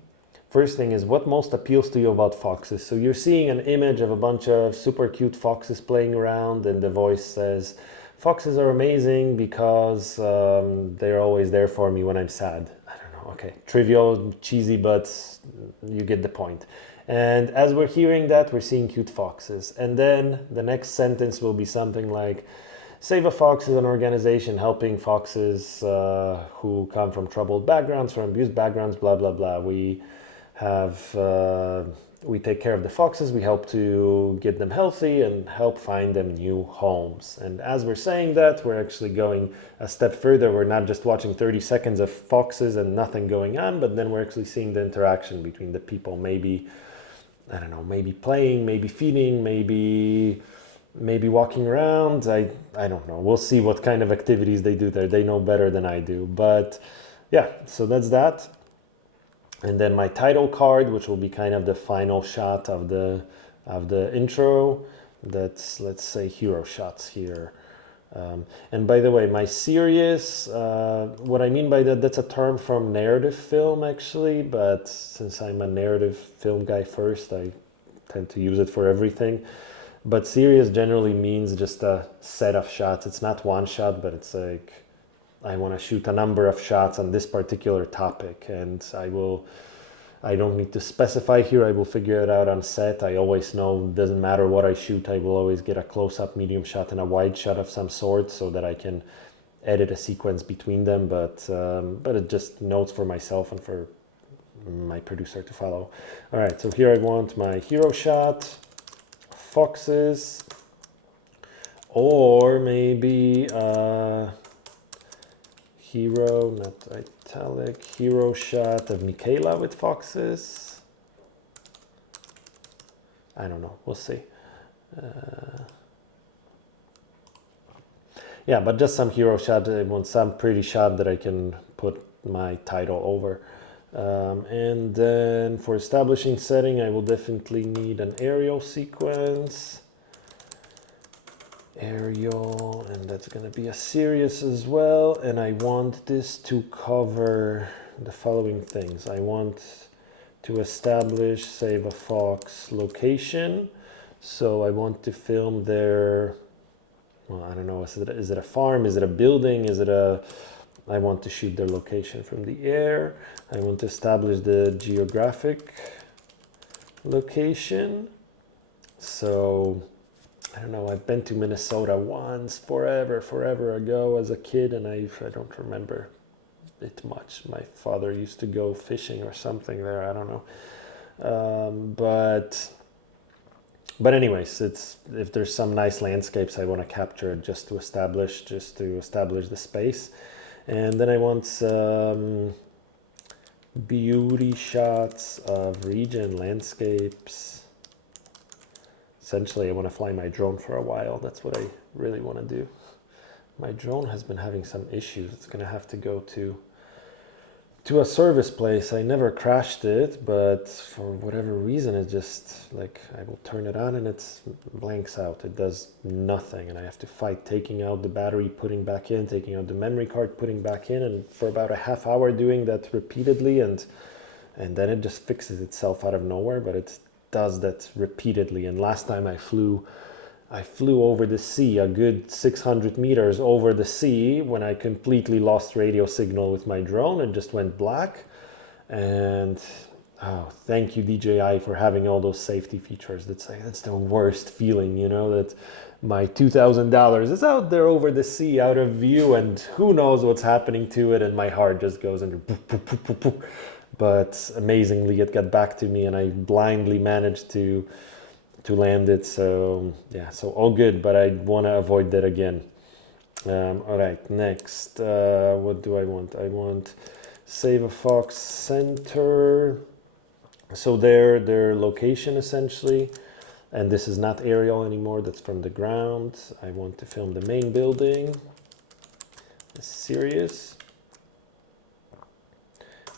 first thing is what most appeals to you about foxes. So you're seeing an image of a bunch of super cute foxes playing around, and the voice says, foxes are amazing because they're always there for me when I'm sad. I don't know, okay, trivial, cheesy, but you get the point. And as we're hearing that, we're seeing cute foxes. And then the next sentence will be something like, Save a Fox is an organization helping foxes who come from troubled backgrounds, from abused backgrounds, blah, blah, blah. We take care of the foxes, we help to get them healthy and help find them new homes. And as we're saying that, we're actually going a step further. We're not just watching 30 seconds of foxes and nothing going on, but then we're actually seeing the interaction between the people. Maybe, I don't know, maybe playing, maybe feeding, maybe walking around. I don't know. We'll see what kind of activities they do there. They know better than I do. But yeah, so that's that. And then my title card, which will be kind of the final shot of the intro. That's, let's say, hero shots here. And by the way, my serious, what I mean by that's a term from narrative film, actually. But since I'm a narrative film guy first, I tend to use it for everything. But serious generally means just a set of shots. It's not one shot, but it's like, I want to shoot a number of shots on this particular topic, and I don't need to specify here. I will figure it out on set. I always know, doesn't matter what I shoot, I will always get a close-up medium shot and a wide shot of some sort so that I can edit a sequence between them. But it just notes for myself and for my producer to follow. All right, so here I want my hero shot, foxes, or maybe hero, not italic, hero shot of Michaela with foxes. I don't know, we'll see. Yeah, but just some hero shot. I want some pretty shot that I can put my title over. And then for establishing setting, I will definitely need an aerial sequence. Aerial, and that's going to be a serious as well. And I want this to cover the following things. I want to establish Save a Fox location. So I want to film their, well, I don't know, is it a farm? Is it a building? I want to shoot their location from the air. I want to establish the geographic location. So I don't know, I've been to Minnesota once, forever ago as a kid, and I don't remember it much. My father used to go fishing or something there, I don't know. But But anyways, if there's some nice landscapes I want to capture just to establish the space. And then I want some beauty shots of region landscapes. Essentially, I want to fly my drone for a while. That's what I really want to do. My drone has been having some issues. It's going to have to go to a service place. I never crashed it, but for whatever reason, it just, like, I will turn it on and it blanks out. It does nothing, and I have to fight taking out the battery, putting back in, taking out the memory card, putting back in, and for about a half hour doing that repeatedly, and then it just fixes itself out of nowhere, but it does that repeatedly. And last time I flew over the sea, a good 600 meters over the sea, when I completely lost radio signal with my drone. It just went black. And thank you, DJI, for having all those safety features. That's the worst feeling, you know, that my $2,000 is out there over the sea, out of view, and who knows what's happening to it, and my heart just goes into poof, poof, poof, poof, poof. But amazingly, it got back to me, and I blindly managed to land it. So yeah, so all good, but I want to avoid that again. All right, next, what do I want? I want Save a Fox Center. So their location essentially, and this is not aerial anymore, that's from the ground. I want to film the main building, the Sirius.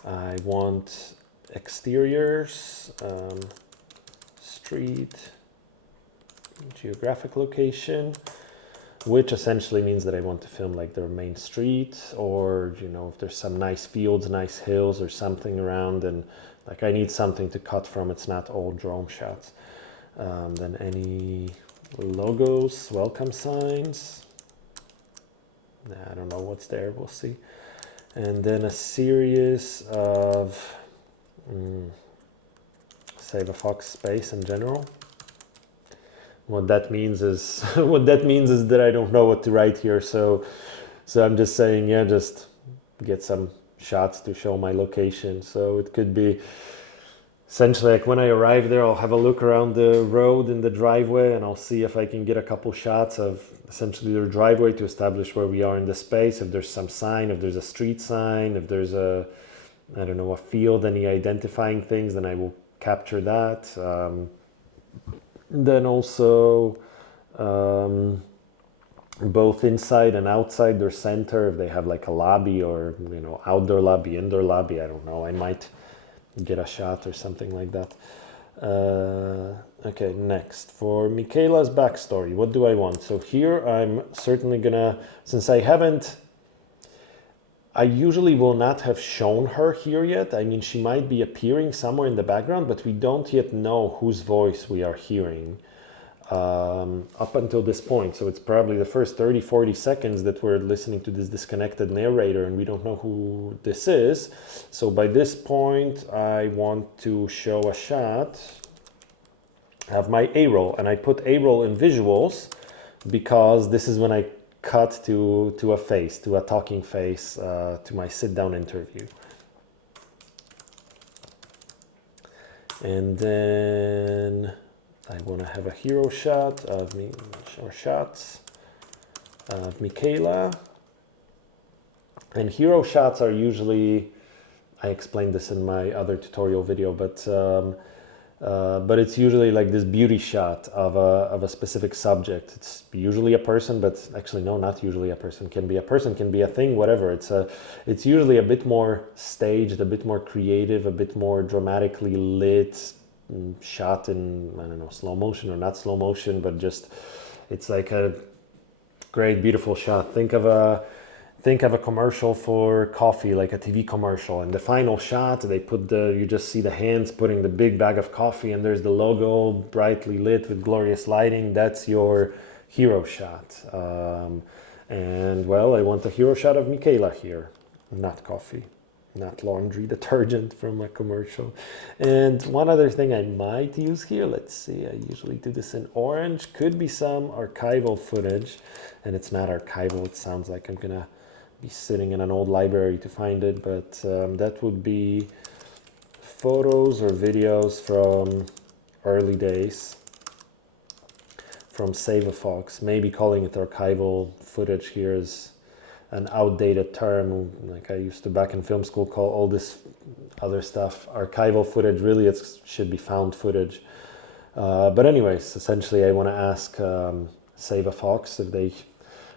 I want exteriors, street, geographic location, which essentially means that I want to film like their main street, or, you know, if there's some nice fields, nice hills or something around, and like I need something to cut from. It's not all drone shots. Then any logos, welcome signs. I don't know what's there, we'll see. And then a series of Save a Fox space in general. What that means is that I don't know what to write here, so I'm just saying, yeah, just get some shots to show my location. So it could be essentially like when I arrive there, I'll have a look around the road in the driveway, and I'll see if I can get a couple shots of essentially their driveway to establish where we are in the space. If there's some sign, if there's a street sign, if there's a field, any identifying things, then I will capture that. Then also both inside and outside their center, if they have like a lobby or, you know, outdoor lobby, indoor lobby, I don't know, I might get a shot or something like that. Okay, next, for Michaela's backstory, what do I want? So here I'm certainly gonna, since I usually will not have shown her here yet. I mean, she might be appearing somewhere in the background, but we don't yet know whose voice we are hearing up until this point. So it's probably the first 30, 40 seconds that we're listening to this disconnected narrator, and we don't know who this is. So by this point, I want to show a shot of my A-roll, and I put A-roll in visuals because this is when I cut to a face, to a talking face, to my sit-down interview. And then I want to have a hero shot of me, or shots of Michaela. And hero shots are usually, I explained this in my other tutorial video, but it's usually like this beauty shot of a specific subject. It's usually a person, but actually no, not usually a person. Can be a person, can be a thing, whatever. It's usually a bit more staged, a bit more creative, a bit more dramatically lit, shot in, I don't know, slow motion or not slow motion, but just, it's like a great, beautiful shot. Think of a commercial for coffee, like a TV commercial, and the final shot, they put you just see the hands putting the big bag of coffee, and there's the logo brightly lit with glorious lighting. That's your hero shot. And well, I want a hero shot of Michaela here, not coffee, not laundry detergent from a commercial. And one other thing I might use here, let's see, I usually do this in orange, could be some archival footage, and it's not archival, it sounds like I'm gonna be sitting in an old library to find it, but that would be photos or videos from early days. from Save a Fox. Maybe calling it archival footage here is an outdated term. Like I used to back in film school call all this other stuff archival footage. Really, it should be found footage. But anyways, essentially, I want to ask Save a Fox if they,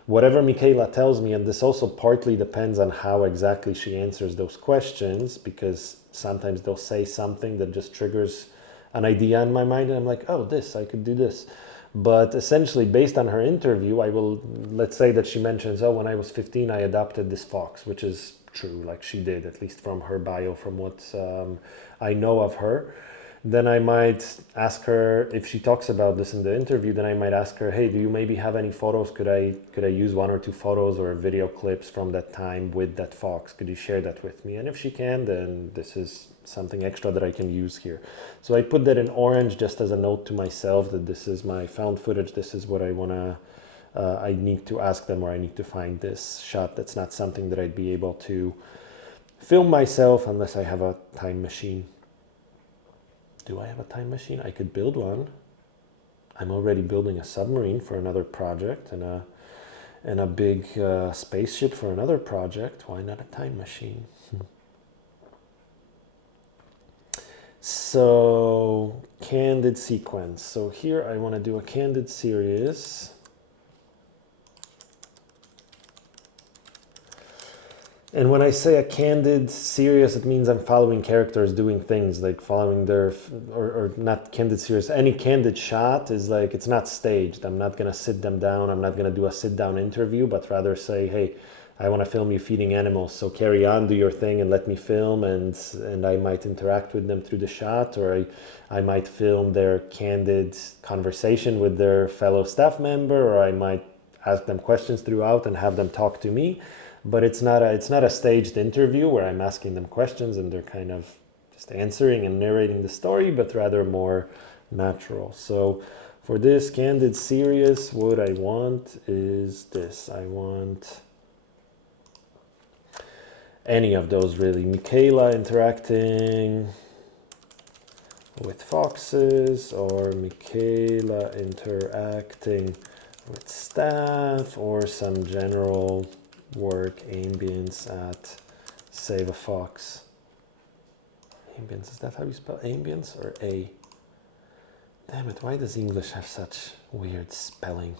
whatever Michaela tells me, and this also partly depends on how exactly she answers those questions, because sometimes they'll say something that just triggers an idea in my mind, and I'm like, oh, I could do this. But essentially, based on her interview, I will, let's say that she mentions, oh, when I was 15, I adopted this fox, which is true, like she did, at least from her bio, from what I know of her. Then I might ask her, if she talks about this in the interview, then I might ask her, hey, do you maybe have any photos? Could I use 1 or 2 photos or video clips from that time with that fox? Could you share that with me? And if she can, then this is something extra that I can use here. So I put that in orange just as a note to myself that this is my found footage. This is what I want to, I need to ask them, or I need to find this shot. That's not something that I'd be able to film myself unless I have a time machine. Do I have a time machine? I could build one. I'm already building a submarine for another project and a big spaceship for another project. Why not a time machine? So, candid sequence. So here I want to do a candid series. And when I say a candid series, it means I'm following characters doing things, like following their, or not candid series, any candid shot is like, it's not staged. I'm not going to sit them down. I'm not going to do a sit down interview, but rather say, hey, I want to film you feeding animals. So carry on, do your thing and let me film. And I might interact with them through the shot, or I might film their candid conversation with their fellow staff member, or I might ask them questions throughout and have them talk to me. But it's not a staged interview where I'm asking them questions and they're kind of just answering and narrating the story, but rather more natural. So for this candid series, what I want is this. I want any of those really. Michaela interacting with foxes, or Michaela interacting with staff, or some general work ambience at Save a Fox. Ambience, is that how you spell ambience, or A? Damn it, why does English have such weird spelling?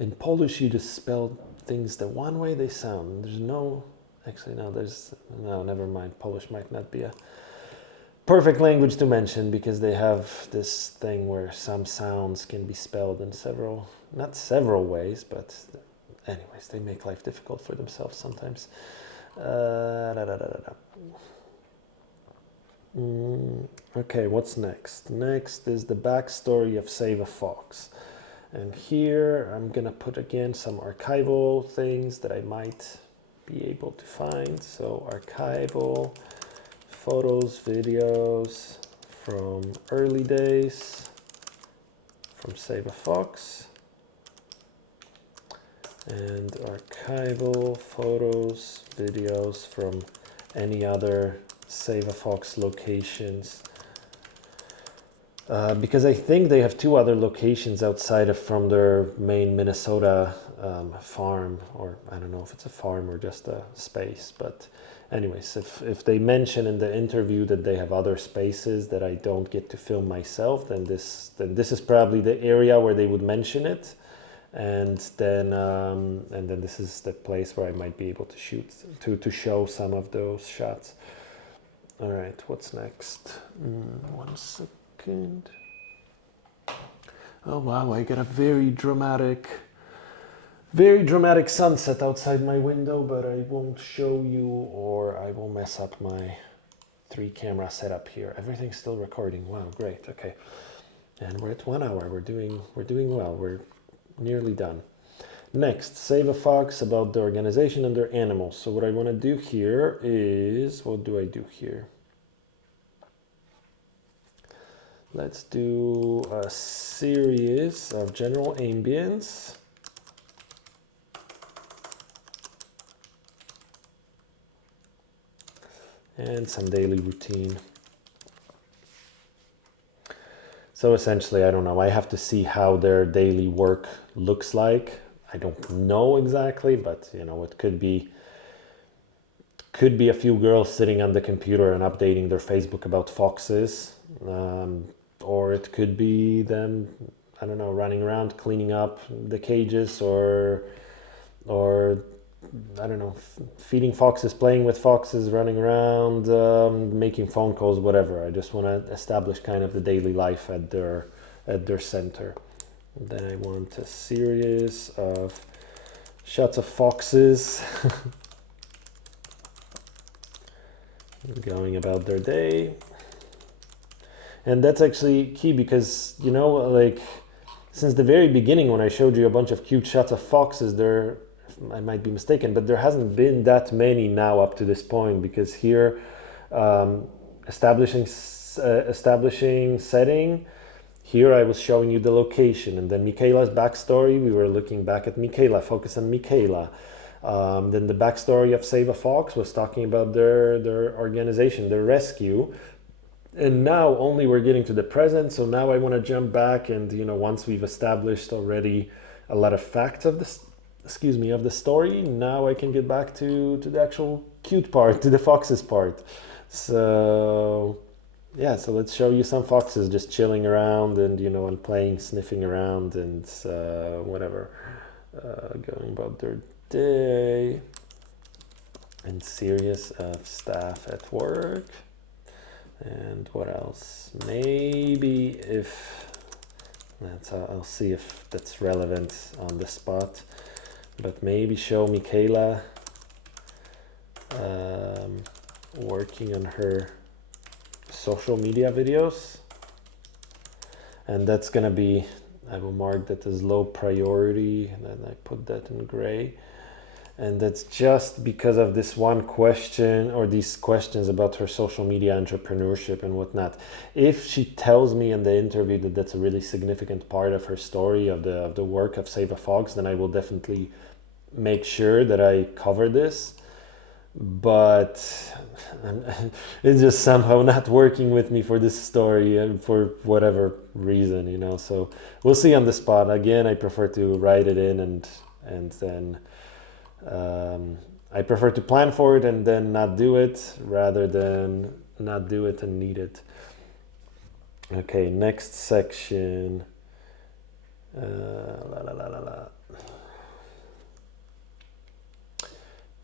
In Polish you just spell things the one way they sound. There's no, actually no, never mind. Polish might not be a perfect language to mention, because they have this thing where some sounds can be spelled in not several ways, but anyways, they make life difficult for themselves sometimes. Okay, what's next? Next is the backstory of Save a Fox. And here I'm gonna put again some archival things that I might be able to find. So archival photos, videos from early days from Save a Fox. And archival photos, videos from any other Save a Fox locations. Because I think they have 2 other locations outside of from their main Minnesota farm, or I don't know if it's a farm or just a space. But anyways, if they mention in the interview that they have other spaces that I don't get to film myself, then this is probably the area where they would mention it. And then this is the place where I might be able to shoot, to show some of those shots. All right, what's next? 1 second. Oh wow, I got a very dramatic sunset outside my window, but I won't show you, or I will mess up my 3 camera setup here. Everything's still recording. Wow, great. Okay, and we're at 1 hour. We're doing well. We're nearly done. Next, Save a Fox, about the organization and their animals. So what I want to do here is, what do I do here? Let's do a series of general ambience. And some daily routine. So essentially, I don't know. I have to see how their daily work looks like. I don't know exactly, but it could be a few girls sitting on the computer and updating their Facebook about foxes, or it could be them, I don't know, running around cleaning up the cages, or I don't know, feeding foxes, playing with foxes, running around, making phone calls, whatever. I just want to establish kind of the daily life at their center. And then I want a series of shots of foxes going about their day. And that's actually key because, like, since the very beginning when I showed you a bunch of cute shots of foxes, I might be mistaken, but there hasn't been that many now up to this point, because here, establishing setting, here I was showing you the location, and then Michaela's backstory, we were looking back at Michaela, focus on Michaela. Then the backstory of Save a Fox was talking about their organization, their rescue. And now only we're getting to the present, so now I want to jump back and, once we've established already a lot of facts of the story, now I can get back to the actual cute part, to the foxes part. So yeah, so let's show you some foxes just chilling around and, and playing, sniffing around and whatever, going about their day. And series of staff at work. And what else? Maybe I'll see if that's relevant on the spot, but maybe show Michaela working on her social media videos. And that's gonna be, I will mark that as low priority, and then I put that in gray. And that's just because of this one question, or these questions about her social media entrepreneurship and whatnot. If she tells me in the interview that that's a really significant part of her story, of the work of Save a Fox, then I will definitely make sure that I cover this. But it's just somehow not working with me for this story, and for whatever reason, So we'll see on the spot. Again, I prefer to write it in and then I prefer to plan for it and then not do it, rather than not do it and need it. Okay, next section.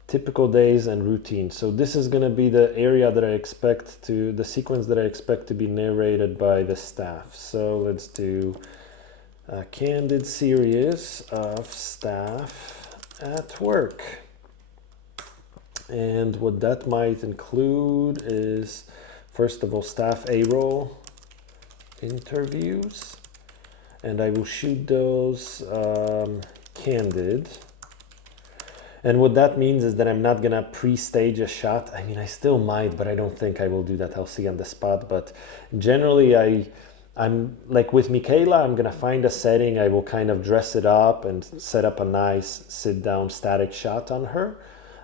Typical days and routines. So this is going to be the area that the sequence that I expect to be narrated by the staff. So let's do a candid series of staff at work. And what that might include is, first of all, staff A-Roll interviews, and I will shoot those candid. And what that means is that I'm not gonna pre-stage a shot. I mean, I still might, but I don't think I will do that. I'll see on the spot. But generally, I'm like with Michaela, I'm gonna find a setting, I will kind of dress it up and set up a nice sit-down static shot on her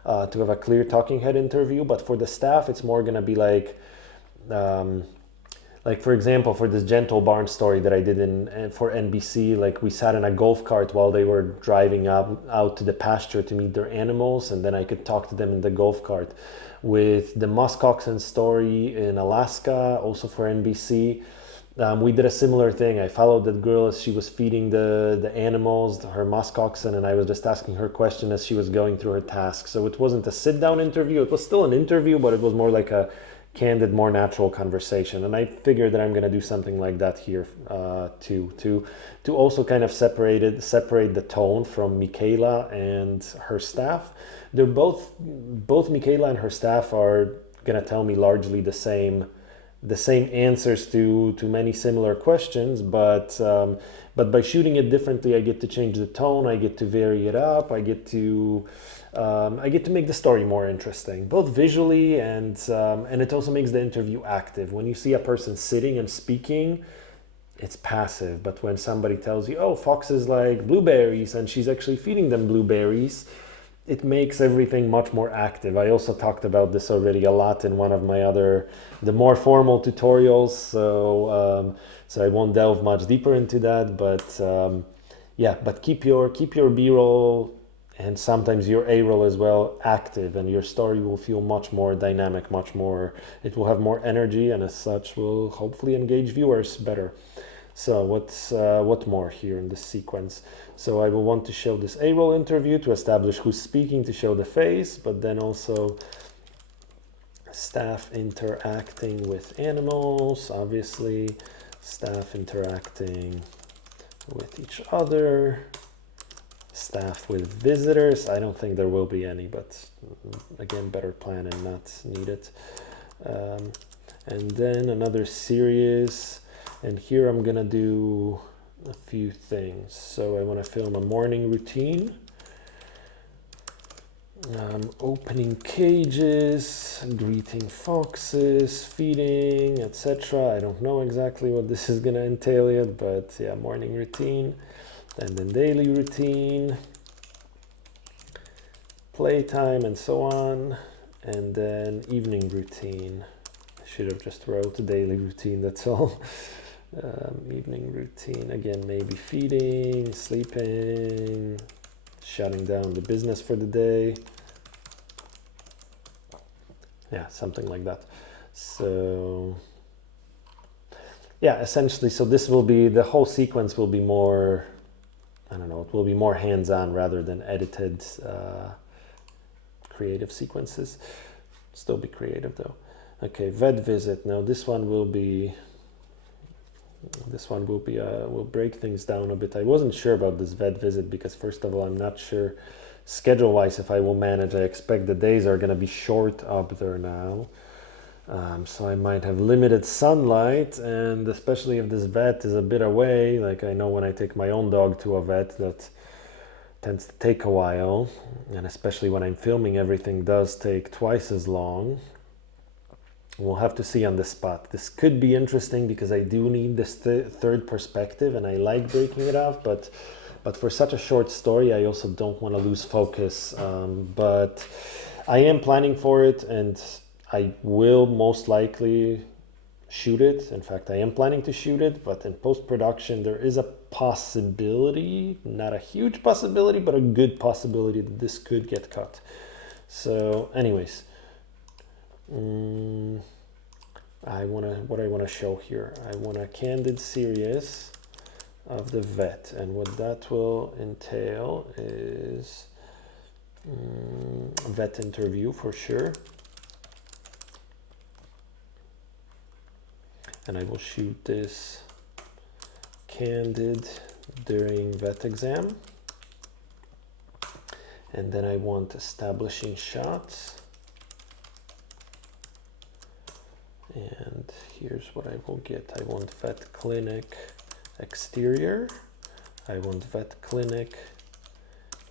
to have a clear talking head interview. But for the staff, it's more gonna be like for example, for this Gentle Barn story that I did for NBC, like we sat in a golf cart while they were driving out to the pasture to meet their animals, and then I could talk to them in the golf cart. With the muskoxen story in Alaska, also for NBC, we did a similar thing. I followed that girl as she was feeding the animals, her muskoxen, and I was just asking her question as she was going through her task. So it wasn't a sit-down interview. It was still an interview, but it was more like a candid, more natural conversation. And I figured that I'm going to do something like that here too, to also kind of separate the tone from Michaela and her staff. They're both Michaela and her staff are going to tell me largely the same answers to many similar questions, but by shooting it differently, I get to change the tone, I get to vary it up, I get to make the story more interesting, both visually and it also makes the interview active. When you see a person sitting and speaking, it's passive. But when somebody tells you, oh, foxes like blueberries, and she's actually feeding them blueberries, it makes everything much more active. I also talked about this already a lot in one of my the more formal tutorials. So I won't delve much deeper into that. But yeah, but keep your B-roll and sometimes your A-roll as well active, and your story will feel much more dynamic, much more. It will have more energy, and as such, will hopefully engage viewers better. So what more here in this sequence? So I will want to show this A-Roll interview to establish who's speaking, to show the face, but then also staff interacting with animals, obviously, staff interacting with each other, staff with visitors. I don't think there will be any, but again, better plan and not need it. And then another series. And here I'm gonna do a few things. So I want to film a morning routine, opening cages, greeting foxes, feeding, etc. I don't know exactly what this is gonna entail yet, but yeah, morning routine, and then daily routine, playtime, and so on, and then evening routine. I should have just wrote the daily routine, that's all. Evening routine, again, maybe feeding, sleeping, shutting down the business for the day. Yeah, something like that. So yeah, essentially, so this will be, the whole sequence will be more, I don't know, it will be more hands-on rather than edited creative sequences. Still be creative though. Okay, vet visit. Now this one will be, we'll break things down a bit. I wasn't sure about this vet visit because first of all, I'm not sure schedule-wise if I will manage. I expect the days are going to be short up there now. So I might have limited sunlight, and especially if this vet is a bit away, like I know when I take my own dog to a vet, that tends to take a while, and especially when I'm filming, everything does take twice as long. We'll have to see on the spot. This could be interesting because I do need this third perspective, and I like breaking it off, but for such a short story, I also don't want to lose focus. But I am planning for it, and I will most likely shoot it. In fact, I am planning to shoot it, but in post-production, there is a possibility, not a huge possibility, but a good possibility that this could get cut. So anyways, what I want to show here, I want a candid series of the vet, and what that will entail is a vet interview for sure, and I will shoot this candid during vet exam, and then I want establishing shots. And here's what I will get. I want vet clinic exterior. I want vet clinic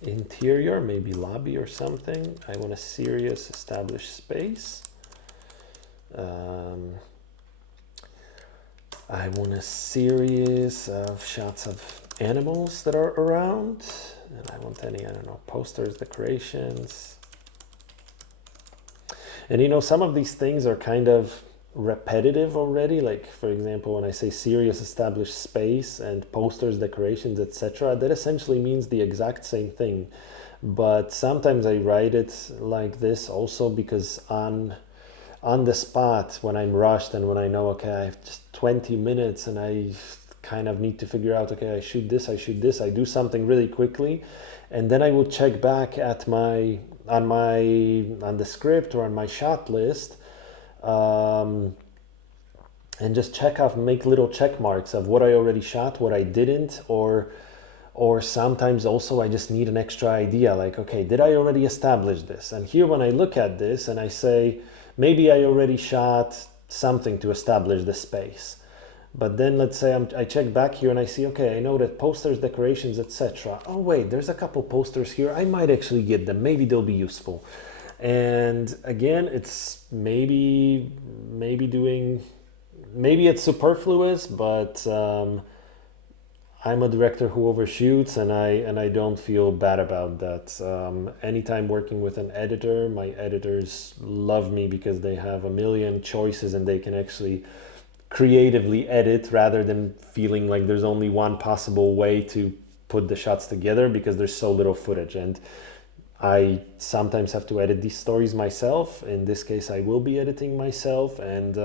interior, maybe lobby or something. I want a serious established space. I want a series of shots of animals that are around. And I want any, I don't know, posters, decorations. And you know, some of these things are kind of repetitive already, like for example when I say serious established space and posters, decorations, etc., that essentially means the exact same thing, but sometimes I write it like this also because on the spot, when I'm rushed and when I know, okay, I have just 20 minutes and I kind of need to figure out, okay, I shoot this, I do something really quickly, and then I will check back at on the script or on my shot list, and just check off, make little check marks of what I already shot, what I didn't, or sometimes also I just need an extra idea, like, okay, did I already establish this? And here when I look at this and I say, maybe I already shot something to establish the space, but then let's say I check back here and I see, okay, I know that posters, decorations, etc. Oh wait, there's a couple posters here, I might actually get them, maybe they'll be useful. And again, it's maybe it's superfluous, but I'm a director who overshoots, and I don't feel bad about that. Anytime working with an editor, my editors love me because they have a million choices and they can actually creatively edit rather than feeling like there's only one possible way to put the shots together because there's so little footage. And I sometimes have to edit these stories myself. In this case, I will be editing myself, and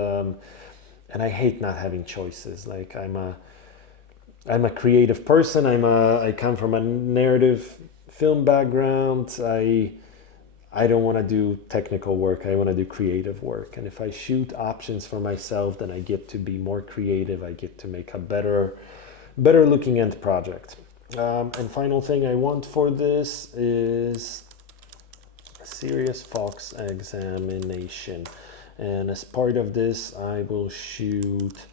I hate not having choices. Like I'm a creative person. I come from a narrative film background. I don't want to do technical work. I want to do creative work. And if I shoot options for myself, then I get to be more creative. I get to make a better looking end project. And final thing I want for this is a serious Fox examination. And as part of this, I will shoot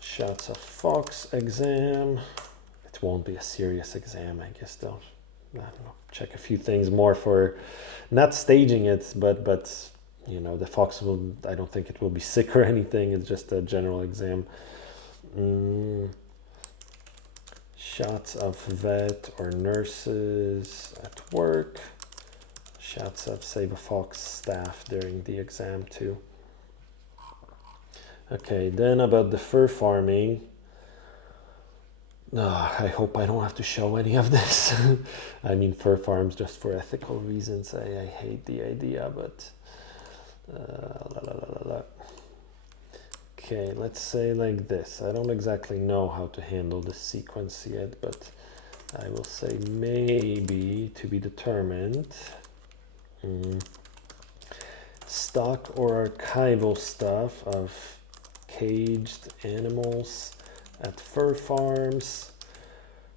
shots of Fox exam. It won't be a serious exam, I guess, though. I don't know, check a few things more for not staging it, but the Fox will, I don't think it will be sick or anything. It's just a general exam. Shots of vet or nurses at work. Shots of Save a Fox staff during the exam too. Okay, then about the fur farming. I hope I don't have to show any of this. I mean, fur farms just for ethical reasons. I hate the idea, but Okay, let's say like this. I don't exactly know how to handle the sequence yet, but I will say maybe to be determined. Stock or archival stuff of caged animals at fur farms,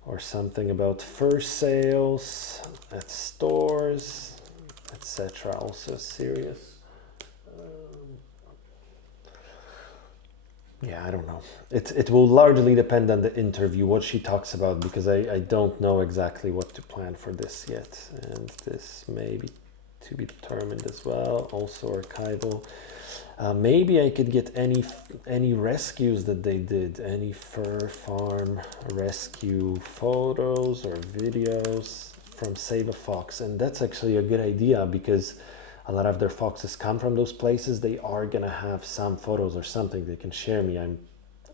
or something about fur sales at stores, etc. Also serious. Yeah, I don't know. It will largely depend on the interview, what she talks about, because I don't know exactly what to plan for this yet. And this may be to be determined as well. Also archival. Maybe I could get any rescues that they did, any fur farm rescue photos or videos from Save a Fox. And that's actually a good idea because a lot of their foxes come from those places. They are gonna have some photos or something they can share me. I'm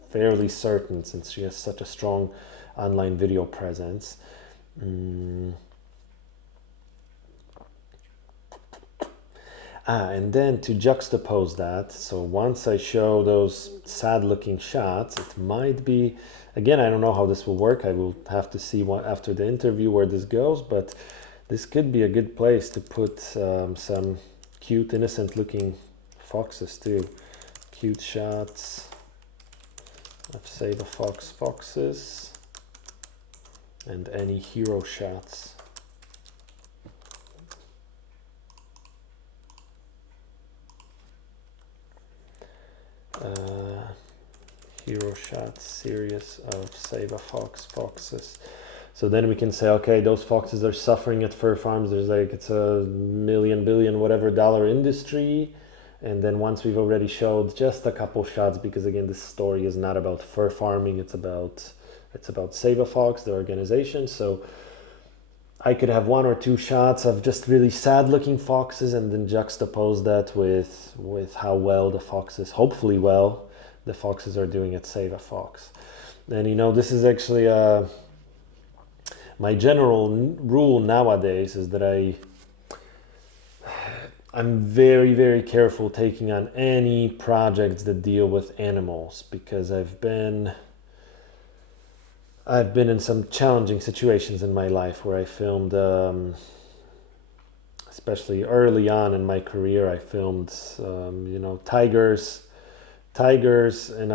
fairly certain, since she has such a strong online video presence. And then to juxtapose that, so once I show those sad looking shots, it might be, again, I don't know how this will work. I will have to see after the interview where this goes, but this could be a good place to put some cute, innocent looking foxes too. Cute shots of Save a Fox foxes and any hero shots. Hero shots series of Save a Fox foxes. So then we can say, okay, those foxes are suffering at fur farms. There's like, it's a million, billion, whatever dollar industry. And then once we've already showed just a couple shots, because again, this story is not about fur farming. It's about Save a Fox, the organization. So I could have one or two shots of just really sad looking foxes and then juxtapose that with how well the foxes, hopefully well, the foxes are doing at Save a Fox. And this is actually my general rule nowadays is that I'm very, very careful taking on any projects that deal with animals, because I've been in some challenging situations in my life where I filmed, especially early on in my career, I filmed, tigers in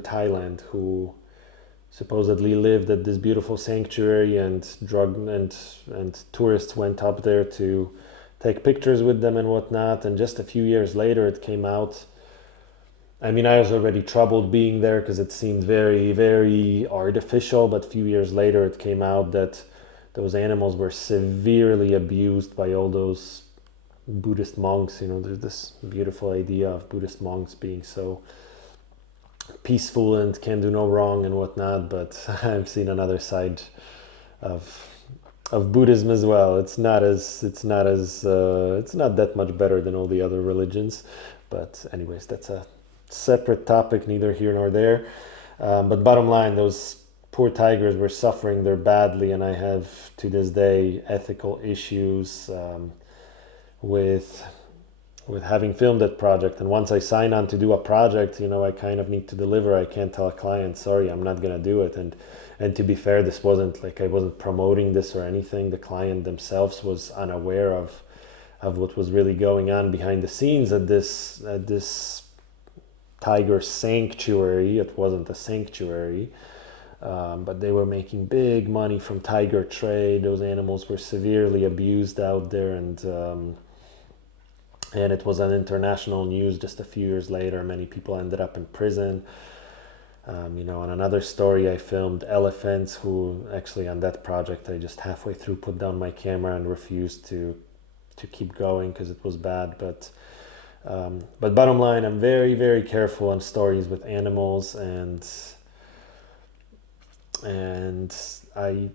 Thailand who supposedly lived at this beautiful sanctuary, and tourists went up there to take pictures with them and whatnot. And just a few years later, it came out. I mean, I was already troubled being there because it seemed very, very artificial. But a few years later, it came out that those animals were severely abused by all those Buddhist monks. There's this beautiful idea of Buddhist monks being so peaceful and can do no wrong and whatnot, but I've seen another side of Buddhism as well. It's not that much better than all the other religions, but anyways, that's a separate topic, neither here nor there. But bottom line, those poor tigers were suffering there badly, and I have to this day ethical issues with having filmed that project. And once I sign on to do a project, I kind of need to deliver. I can't tell a client, sorry, I'm not gonna do it. And to be fair, this wasn't like I wasn't promoting this or anything. The client themselves was unaware of what was really going on behind the scenes at this tiger sanctuary. It wasn't a sanctuary, but they were making big money from tiger trade. Those animals were severely abused out there, and it was on international news just a few years later. Many people ended up in prison. On another story, I filmed elephants who actually on that project, I just halfway through put down my camera and refused to keep going because it was bad. But bottom line, I'm very, very careful on stories with animals, and I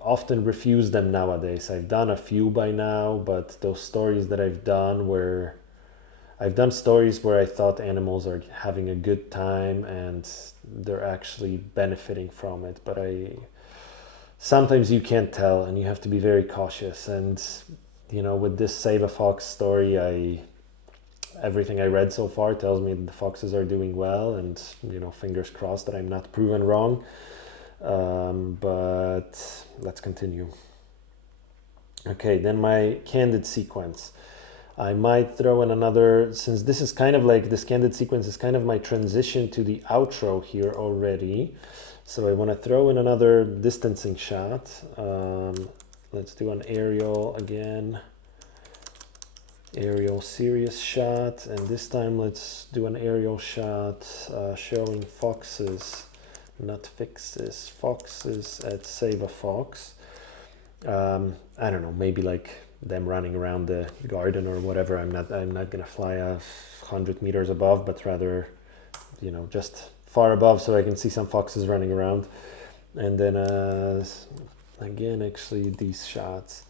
often refuse them nowadays. I've done a few by now, but those stories that I've done stories where I thought animals are having a good time and they're actually benefiting from it. But sometimes you can't tell, and you have to be very cautious. And with this Save a Fox story, everything I read so far tells me that the foxes are doing well, and fingers crossed that I'm not proven wrong. But let's continue. Okay, then my candid sequence. I might throw in another, since this is kind of like, this candid sequence is kind of my transition to the outro here already. So I want to throw in another distancing shot. Let's do an aerial again. Aerial serious shot. And this time let's do an aerial shot showing foxes, not fixes, foxes at Save a Fox. I don't know, maybe like them running around the garden or whatever. I'm not gonna fly 100 meters above, but rather just far above so I can see some foxes running around. And then again, actually these shots,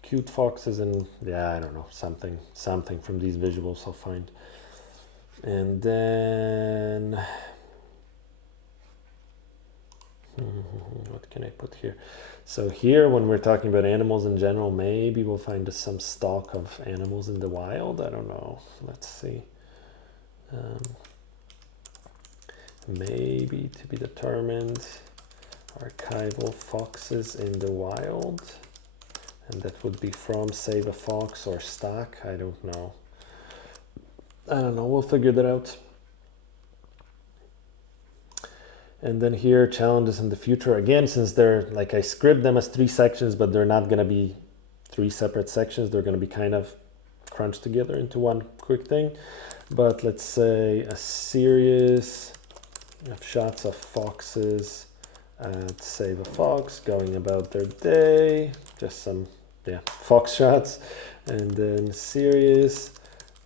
cute foxes, and I don't know, something from these visuals I'll find. And then what can I put here? So here, when we're talking about animals in general, maybe we'll find some stock of animals in the wild. I don't know. Let's see. Maybe to be determined. Archival foxes in the wild. And that would be from Save a Fox or stock. I don't know. We'll figure that out. And then here, challenges in the future. Again, since they're like, I script them as 3 sections, but they're not going to be 3 separate sections. They're going to be kind of crunched together into one quick thing. But let's say a series of shots of foxes at Save a Fox going about their day. Just some, fox shots. And then series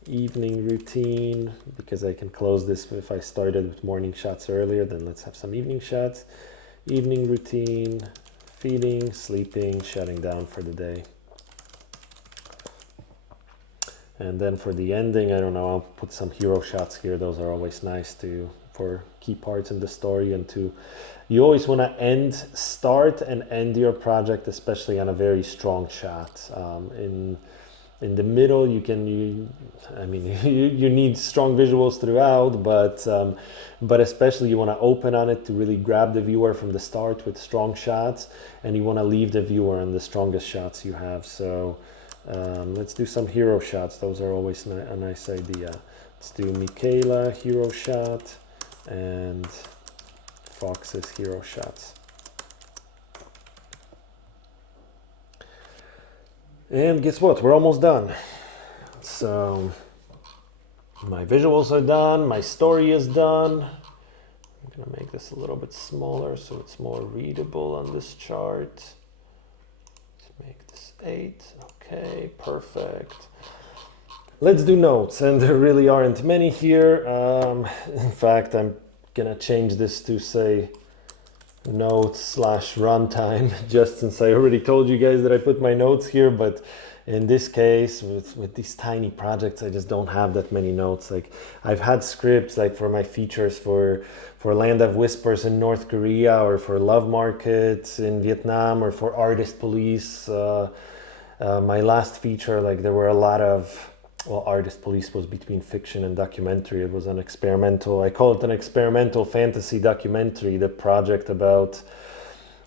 evening routine, because I can close this if I started with morning shots earlier, then let's have some evening shots. Evening routine, feeding, sleeping, shutting down for the day. And then for the ending, I don't know, I'll put some hero shots here. Those are always nice for key parts in the story, and you always want to start and end your project, especially on a very strong shot. In the middle, you need strong visuals throughout, but especially you want to open on it to really grab the viewer from the start with strong shots, and you want to leave the viewer on the strongest shots you have. So let's do some hero shots. Those are always a nice idea. Let's do Michaela hero shot and Fox's hero shots. And guess what? We're almost done. So my visuals are done. My story is done. I'm going to make this a little bit smaller so it's more readable on this chart. Let's make this 8. Okay, perfect. Let's do notes, and there really aren't many here. In fact, I'm gonna change this to say notes / runtime, just since I already told you guys that I put my notes here, but in this case, with these tiny projects, I just don't have that many notes. Like, I've had scripts like for my features for Land of Whispers in North Korea, or for Love Market in Vietnam, or for Artist Police. My last feature, like, there were a lot of, well, Artist Police was between fiction and documentary. It was an experimental, I call it an experimental fantasy documentary, the project about,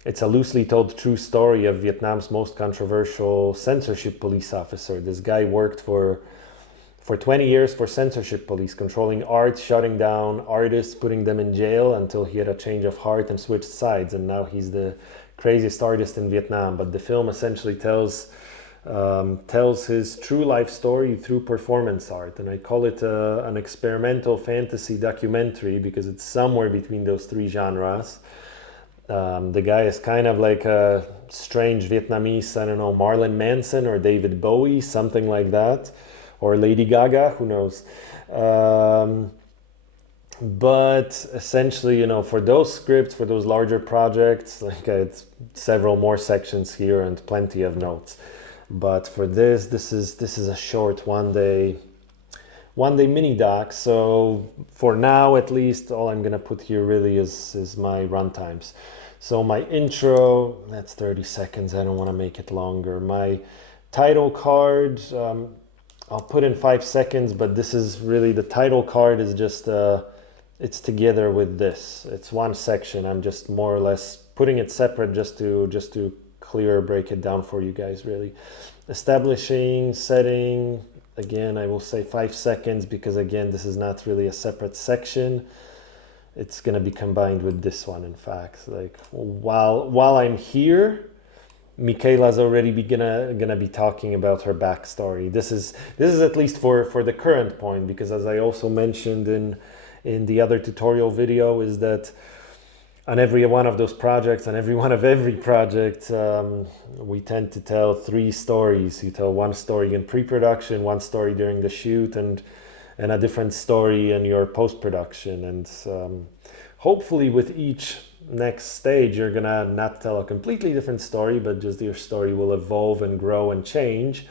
it's a loosely told true story of Vietnam's most controversial censorship police officer. This guy worked for 20 years for censorship police, controlling art, shutting down artists, putting them in jail, until he had a change of heart and switched sides. And now he's the craziest artist in Vietnam. But the film essentially tells his true life story through performance art, and I call it an experimental fantasy documentary because it's somewhere between those three genres. The guy is kind of like a strange Vietnamese, I don't know, Marilyn Manson or David Bowie, something like that, or Lady Gaga, who knows. But essentially, you know, for those scripts, for those larger projects, like, it's several more sections here and plenty of notes. But for this is a short one day mini doc. So for now, at least, all I'm gonna put here really is my runtimes. So my intro, that's 30 seconds. I don't want to make it longer. My title card, I'll put in 5 seconds, but this is really, the title card is just it's together with this. It's one section. I'm just more or less putting it separate just to break it down for you guys, really. Establishing, setting, again, I will say 5 seconds, because again, this is not really a separate section. It's gonna be combined with this one. In fact, like, while I'm here, Michaela's already gonna be talking about her backstory. This is at least for the current point, because as I also mentioned in the other tutorial video, is that on every one of those projects, on every project, we tend to tell 3 stories. You tell one story in pre-production, one story during the shoot, and a different story in your post-production. And hopefully with each next stage, you're gonna not tell a completely different story, but just your story will evolve and grow and change.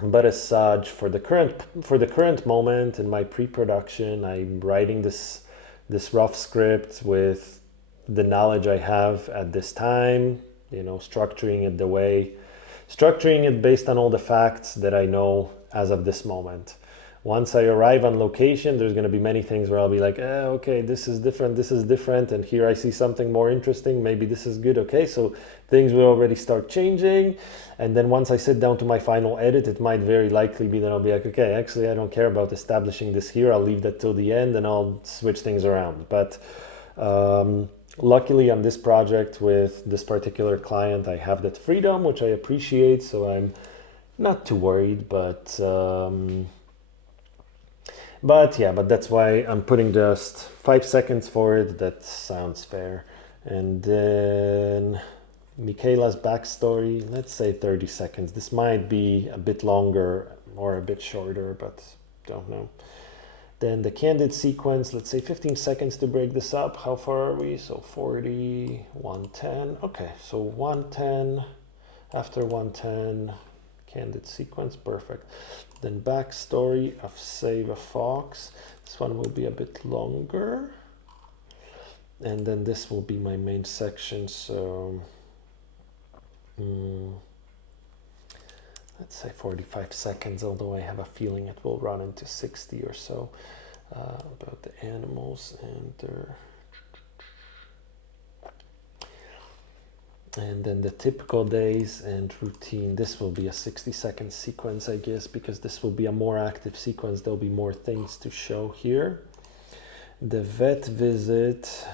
But as such, for the current moment in my pre-production, I'm writing this rough script with the knowledge I have at this time, you know, structuring it based on all the facts that I know as of this moment. Once I arrive on location, there's going to be many things where I'll be like, okay, this is different, and here I see something more interesting, maybe this is good. Okay, so things will already start changing, and then once I sit down to my final edit, it might very likely be that I'll be like, okay, actually I don't care about establishing this here, I'll leave that till the end and I'll switch things around. But luckily on this project with this particular client, I have that freedom, which I appreciate, so I'm not too worried. But that's why I'm putting just 5 seconds for it. That sounds fair. And then Michaela's backstory, let's say 30 seconds. This might be a bit longer or a bit shorter, but don't know. Then the candid sequence, let's say 15 seconds to break this up. How far are we? So 40, 110. Okay, so 110, after 110, candid sequence, perfect. Then backstory of Save a Fox. This one will be a bit longer. And then this will be my main section. So let's say 45 seconds, although I have a feeling it will run into 60 or so. About the animals and their... And then the typical days and routine. This will be a 60-second sequence, I guess, because this will be a more active sequence. There'll be more things to show here. The vet visit.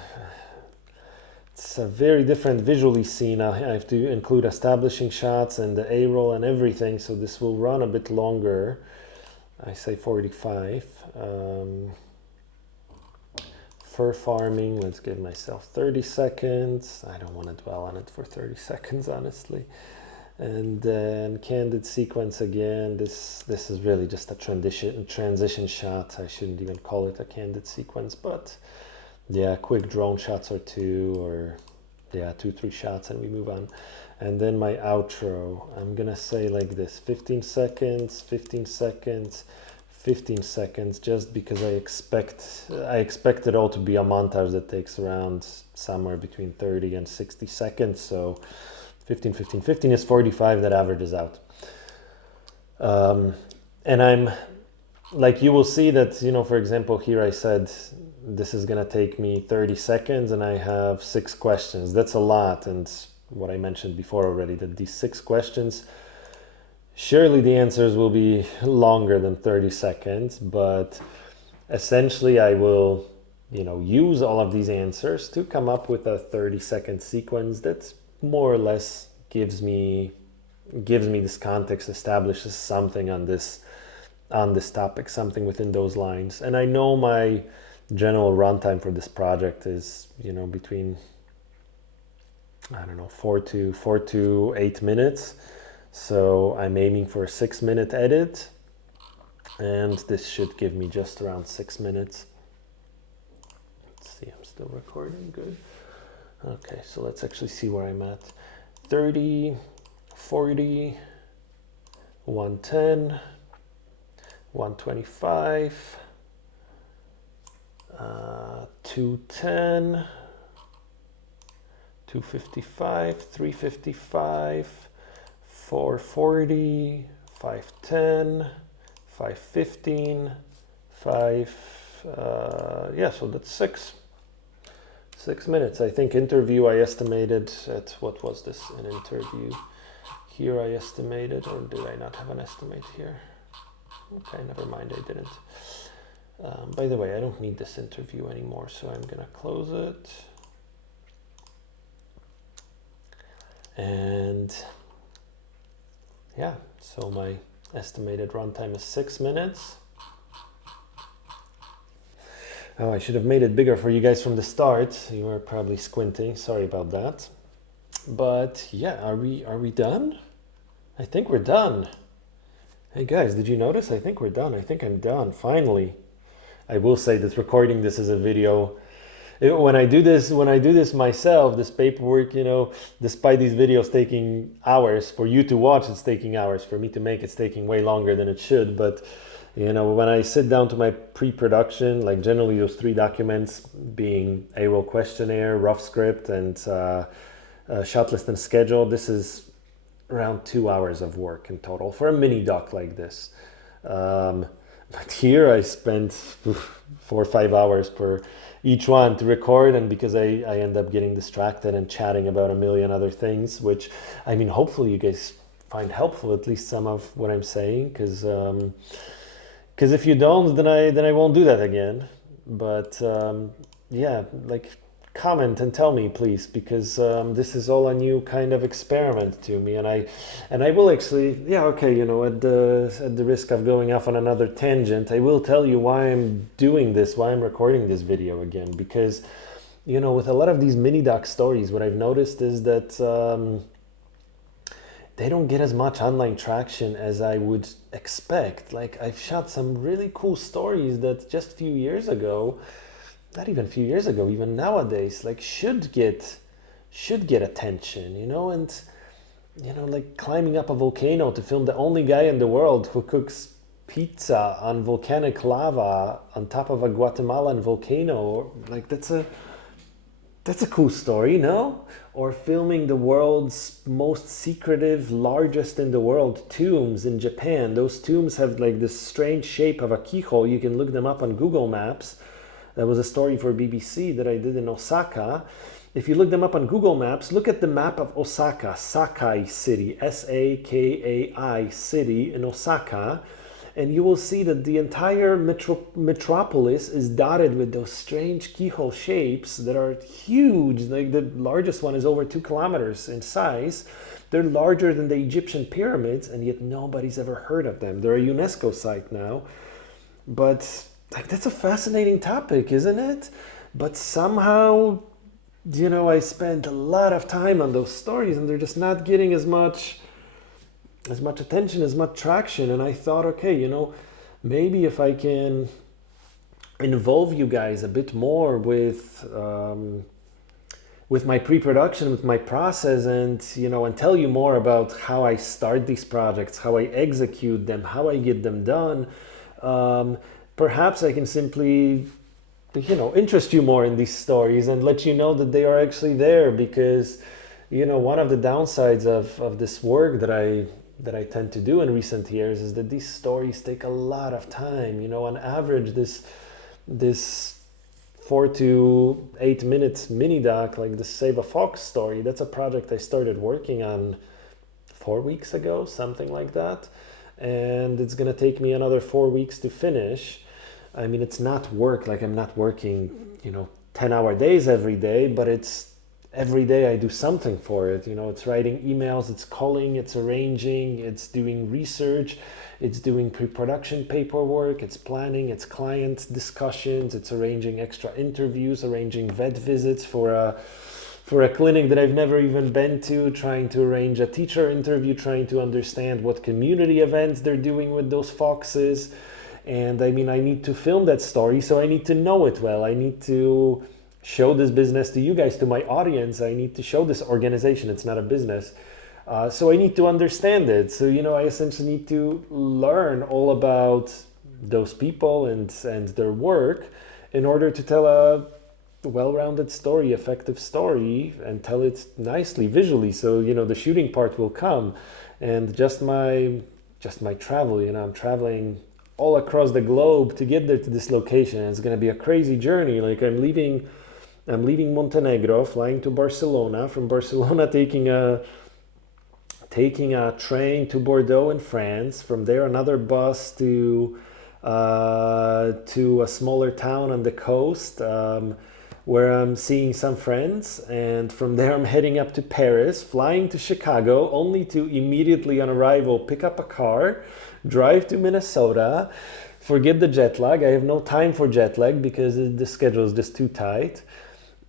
It's a very different visually scene. I have to include establishing shots and the A-roll and everything, so this will run a bit longer. I say 45. Fur farming, let's give myself 30 seconds. I don't want to dwell on it for 30 seconds, honestly. And then candid sequence again. This is really just a transition shot. I shouldn't even call it a candid sequence, but yeah, quick drone shots or two, or yeah, 2-3 shots, and we move on. And then my outro, I'm gonna say like this: 15 seconds, 15 seconds, 15 seconds, just because I expect it all to be a montage that takes around somewhere between 30 and 60 seconds. So 15, 15, 15 is 45, that averages out. And I'm, like, you will see that, you know, for example, here I said this is gonna take me 30 seconds and I have 6 questions. That's a lot. And what I mentioned before already, that these 6 questions, surely the answers will be longer than 30 seconds, but essentially I will, you know, use all of these answers to come up with a 30-second sequence that's more or less gives me this context, establishes something on this topic, something within those lines. And I know my general runtime for this project is, you know, between, I don't know, 4 to 8 minutes. So I'm aiming for a 6-minute edit, and this should give me just around 6 minutes. Let's see, I'm still recording, good. Okay, so let's actually see where I'm at. 30, 40, 110, 125, 210, 255, 355, 440, 510, 515, 5, yeah, so that's 6 minutes. I think interview I estimated at, what was this, an interview? Here I estimated, or did I not have an estimate here? Okay, never mind, I didn't. By the way, I don't need this interview anymore, so I'm gonna close it. And yeah, so my estimated runtime is 6 minutes. Oh, I should have made it bigger for you guys from the start. You were probably squinting, sorry about that. But yeah, are we done? I think we're done. Hey guys, did you notice? I think we're done. I think I'm done, finally. I will say that recording this as a video, when I do this myself, this paperwork, you know, despite these videos taking hours, for you to watch, it's taking hours. For me to make, it's taking way longer than it should. But, you know, when I sit down to my pre-production, like generally those 3 documents being A-Roll Questionnaire, rough script, and Shotlist and Schedule, this is around 2 hours of work in total for a mini doc like this. But here I spent 4 or 5 hours per each one to record, and because I end up getting distracted and chatting about a million other things, which, I mean, hopefully you guys find helpful, at least some of what I'm saying, because if you don't, then I won't do that again. But yeah, like, comment and tell me, please, because this is all a new kind of experiment to me, and I will actually, yeah, okay, you know, at the risk of going off on another tangent, I will tell you why I'm doing this, why I'm recording this video again, because, you know, with a lot of these mini doc stories, what I've noticed is that they don't get as much online traction as I would expect. Like, I've shot some really cool stories that just a few years ago, not even a few years ago, even nowadays, like, should get attention, you know. And, you know, like climbing up a volcano to film the only guy in the world who cooks pizza on volcanic lava on top of a Guatemalan volcano, like, that's a cool story, no? Or filming the world's most secretive, largest in the world tombs in Japan. Those tombs have like this strange shape of a keyhole. You can look them up on Google Maps. That was a story for BBC that I did in Osaka. If you look them up on Google Maps, look at the map of Osaka, Sakai City, Sakai City in Osaka, and you will see that the entire metropolis is dotted with those strange keyhole shapes that are huge. Like, the largest one is over 2 kilometers in size. They're larger than the Egyptian pyramids, and yet nobody's ever heard of them. They're a UNESCO site now, but like, that's a fascinating topic, isn't it? But somehow, you know, I spent a lot of time on those stories, and they're just not getting as much attention, as much traction. And I thought, okay, maybe if I can involve you guys a bit more with my pre-production, with my process, and tell you more about how I start these projects, how I execute them, how I get them done. Perhaps I can simply interest you more in these stories and let you know that they are actually there, because one of the downsides of this work that I tend to do in recent years is that these stories take a lot of time. On average, this 4 to 8 minutes mini doc, like the Save a Fox story, that's a project I started working on 4 weeks ago, something like that, and it's gonna take me another 4 weeks to finish. I mean, it's not work, like I'm not working 10-hour days every day, but it's every day I do something for it. It's writing emails, it's calling, it's arranging, it's doing research, it's doing pre-production paperwork, it's planning, it's client discussions, it's arranging extra interviews, arranging vet visits for a clinic that I've never even been to, trying to arrange a teacher interview, trying to understand what community events they're doing with those foxes. And I mean, I need to film that story, so I need to know it well. I need to show this business to you guys, to my audience. I need to show this organization, it's not a business. So I need to understand it. So, I essentially need to learn all about those people and their work in order to tell a well-rounded story, effective story, and tell it nicely, visually. So, the shooting part will come, and just my travel, I'm traveling all across the globe to get there to this location. It's going to be a crazy journey. Like I'm leaving Montenegro, flying to Barcelona, from Barcelona taking a train to Bordeaux in France, from there another bus to a smaller town on the coast, where I'm seeing some friends, and from there I'm heading up to Paris, flying to Chicago, only to immediately on arrival pick up a car, drive to Minnesota, forget the jet lag. I have no time for jet lag because the schedule is just too tight.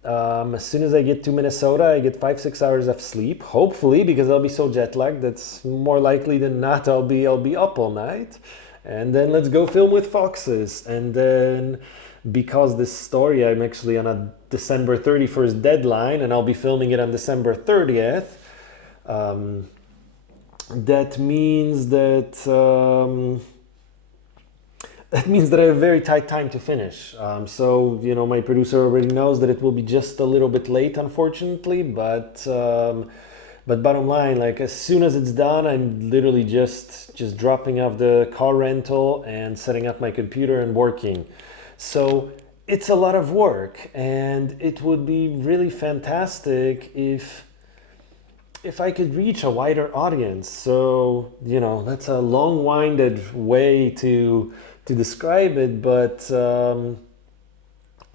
As soon as I get to Minnesota, I get 5-6 hours of sleep, hopefully, because I'll be so jet lagged. That's more likely than not. I'll be up all night, and then let's go film with foxes. And then, because this story, I'm actually on a December 31st deadline, and I'll be filming it on December 30th. That means that I have a very tight time to finish. So, my producer already knows that it will be just a little bit late, unfortunately, but bottom line, like as soon as it's done, I'm literally just dropping off the car rental and setting up my computer and working. So it's a lot of work, and it would be really fantastic if I could reach a wider audience. So, that's a long-winded way to describe it, but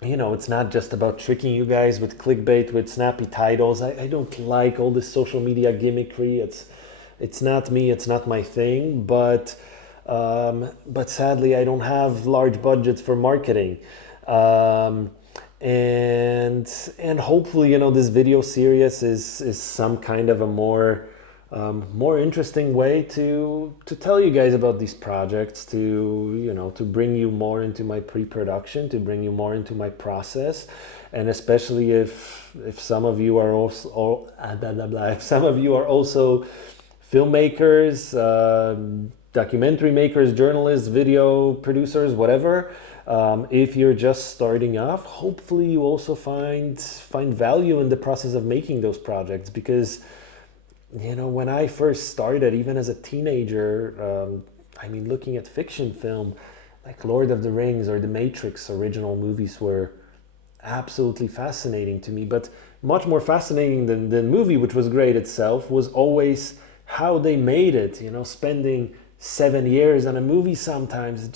it's not just about tricking you guys with clickbait, with snappy titles. I don't like all this social media gimmickry. It's not me, it's not my thing, but sadly I don't have large budgets for marketing. And hopefully, this video series is some kind of a more interesting way to tell you guys about these projects, to bring you more into my pre-production, to bring you more into my process, and especially if some of you are also filmmakers, documentary makers, journalists, video producers, whatever. If you're just starting off, hopefully you also find value in the process of making those projects, because when I first started, even as a teenager, looking at fiction film like Lord of the Rings or The Matrix original movies were absolutely fascinating to me. But much more fascinating than the movie, which was great itself, was always how they made it. Spending 7 years on a movie sometimes,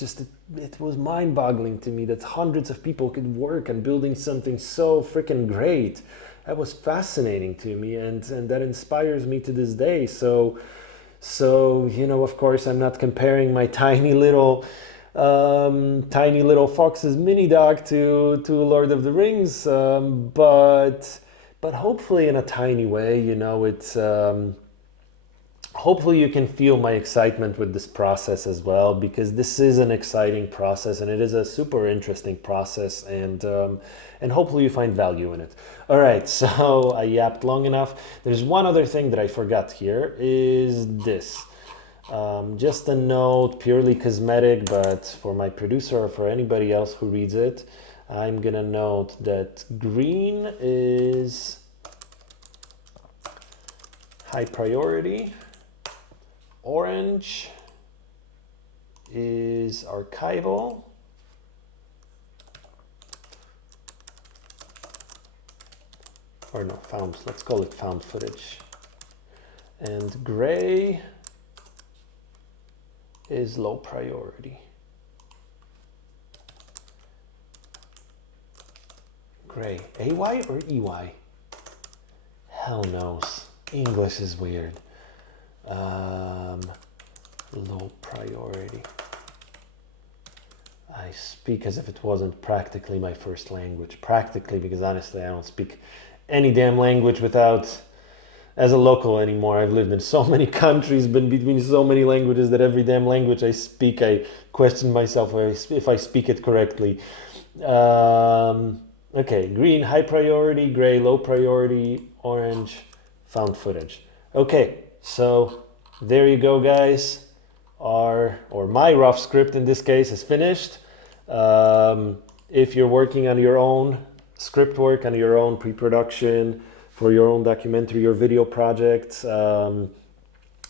it was mind-boggling to me that hundreds of people could work on building something so freaking great. That was fascinating to me, and that inspires me to this day. So of course, I'm not comparing my tiny little Fox's mini doc to Lord of the Rings, but hopefully in a tiny way, hopefully you can feel my excitement with this process as well, because this is an exciting process and it is a super interesting process, and hopefully you find value in it. All right, so I yapped long enough. There's one other thing that I forgot here, is this. Just a note, purely cosmetic, but for my producer or for anybody else who reads it, I'm gonna note that green is high priority, orange is archival, or no, found, let's call it found footage, and gray is low priority. Gray, AY or EY? Hell knows. English is weird. Low priority. I speak as if it wasn't practically my first language. Practically, because honestly, I don't speak any damn language without, as a local anymore. I've lived in so many countries, been between so many languages, that every damn language I speak, I question myself if I speak it correctly. Okay, green, high priority, gray, low priority, orange, found footage. Okay, so there you go, guys. My rough script in this case is finished. If you're working on your own script work, on your own pre-production, for your own documentary or video project,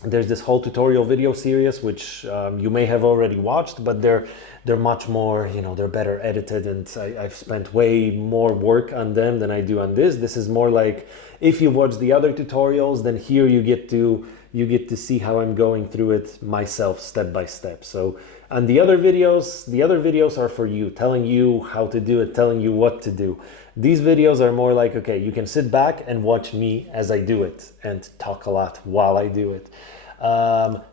there's this whole tutorial video series, which you may have already watched, but they're much more, they're better edited, and I've spent way more work on them than I do on this. This is more like, if you've watched the other tutorials, then here you get to see how I'm going through it myself, step by step. So on the other videos are for you, telling you how to do it, telling you what to do. These videos are more like, okay, you can sit back and watch me as I do it and talk a lot while I do it.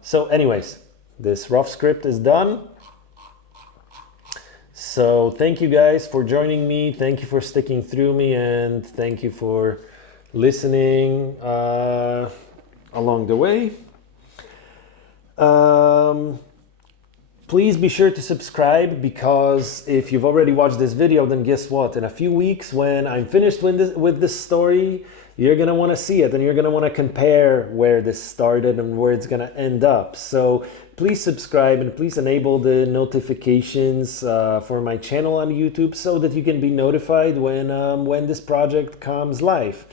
So anyways, this rough script is done. So thank you guys for joining me. Thank you for sticking through me, and thank you for listening along the way. Please be sure to subscribe, because if you've already watched this video, then guess what? In a few weeks, when I'm finished with this story, you're going to want to see it, and you're going to want to compare where this started and where it's going to end up. So please subscribe, and please enable the notifications for my channel on YouTube, so that you can be notified when this project comes live.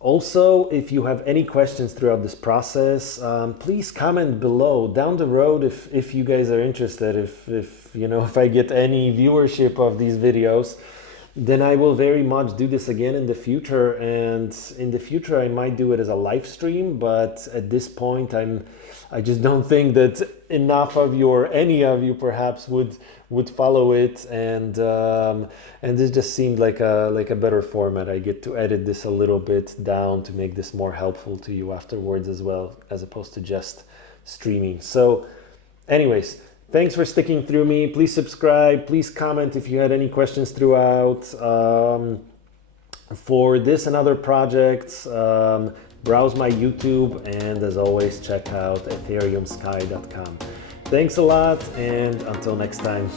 Also, if you have any questions throughout this process, please comment below. Down the road, if you guys are interested, if I get any viewership of these videos, then I will very much do this again in the future. And in the future, I might do it as a live stream, but at this point, I just don't think that enough of you, or any of you perhaps, would follow it, and this just seemed like a better format. I get to edit this a little bit down to make this more helpful to you afterwards as well, as opposed to just streaming. So anyways, thanks for sticking through me. Please subscribe, please comment if you had any questions throughout. For this and other projects, browse my YouTube, and as always, check out ethereumsky.com. Thanks a lot, and until next time.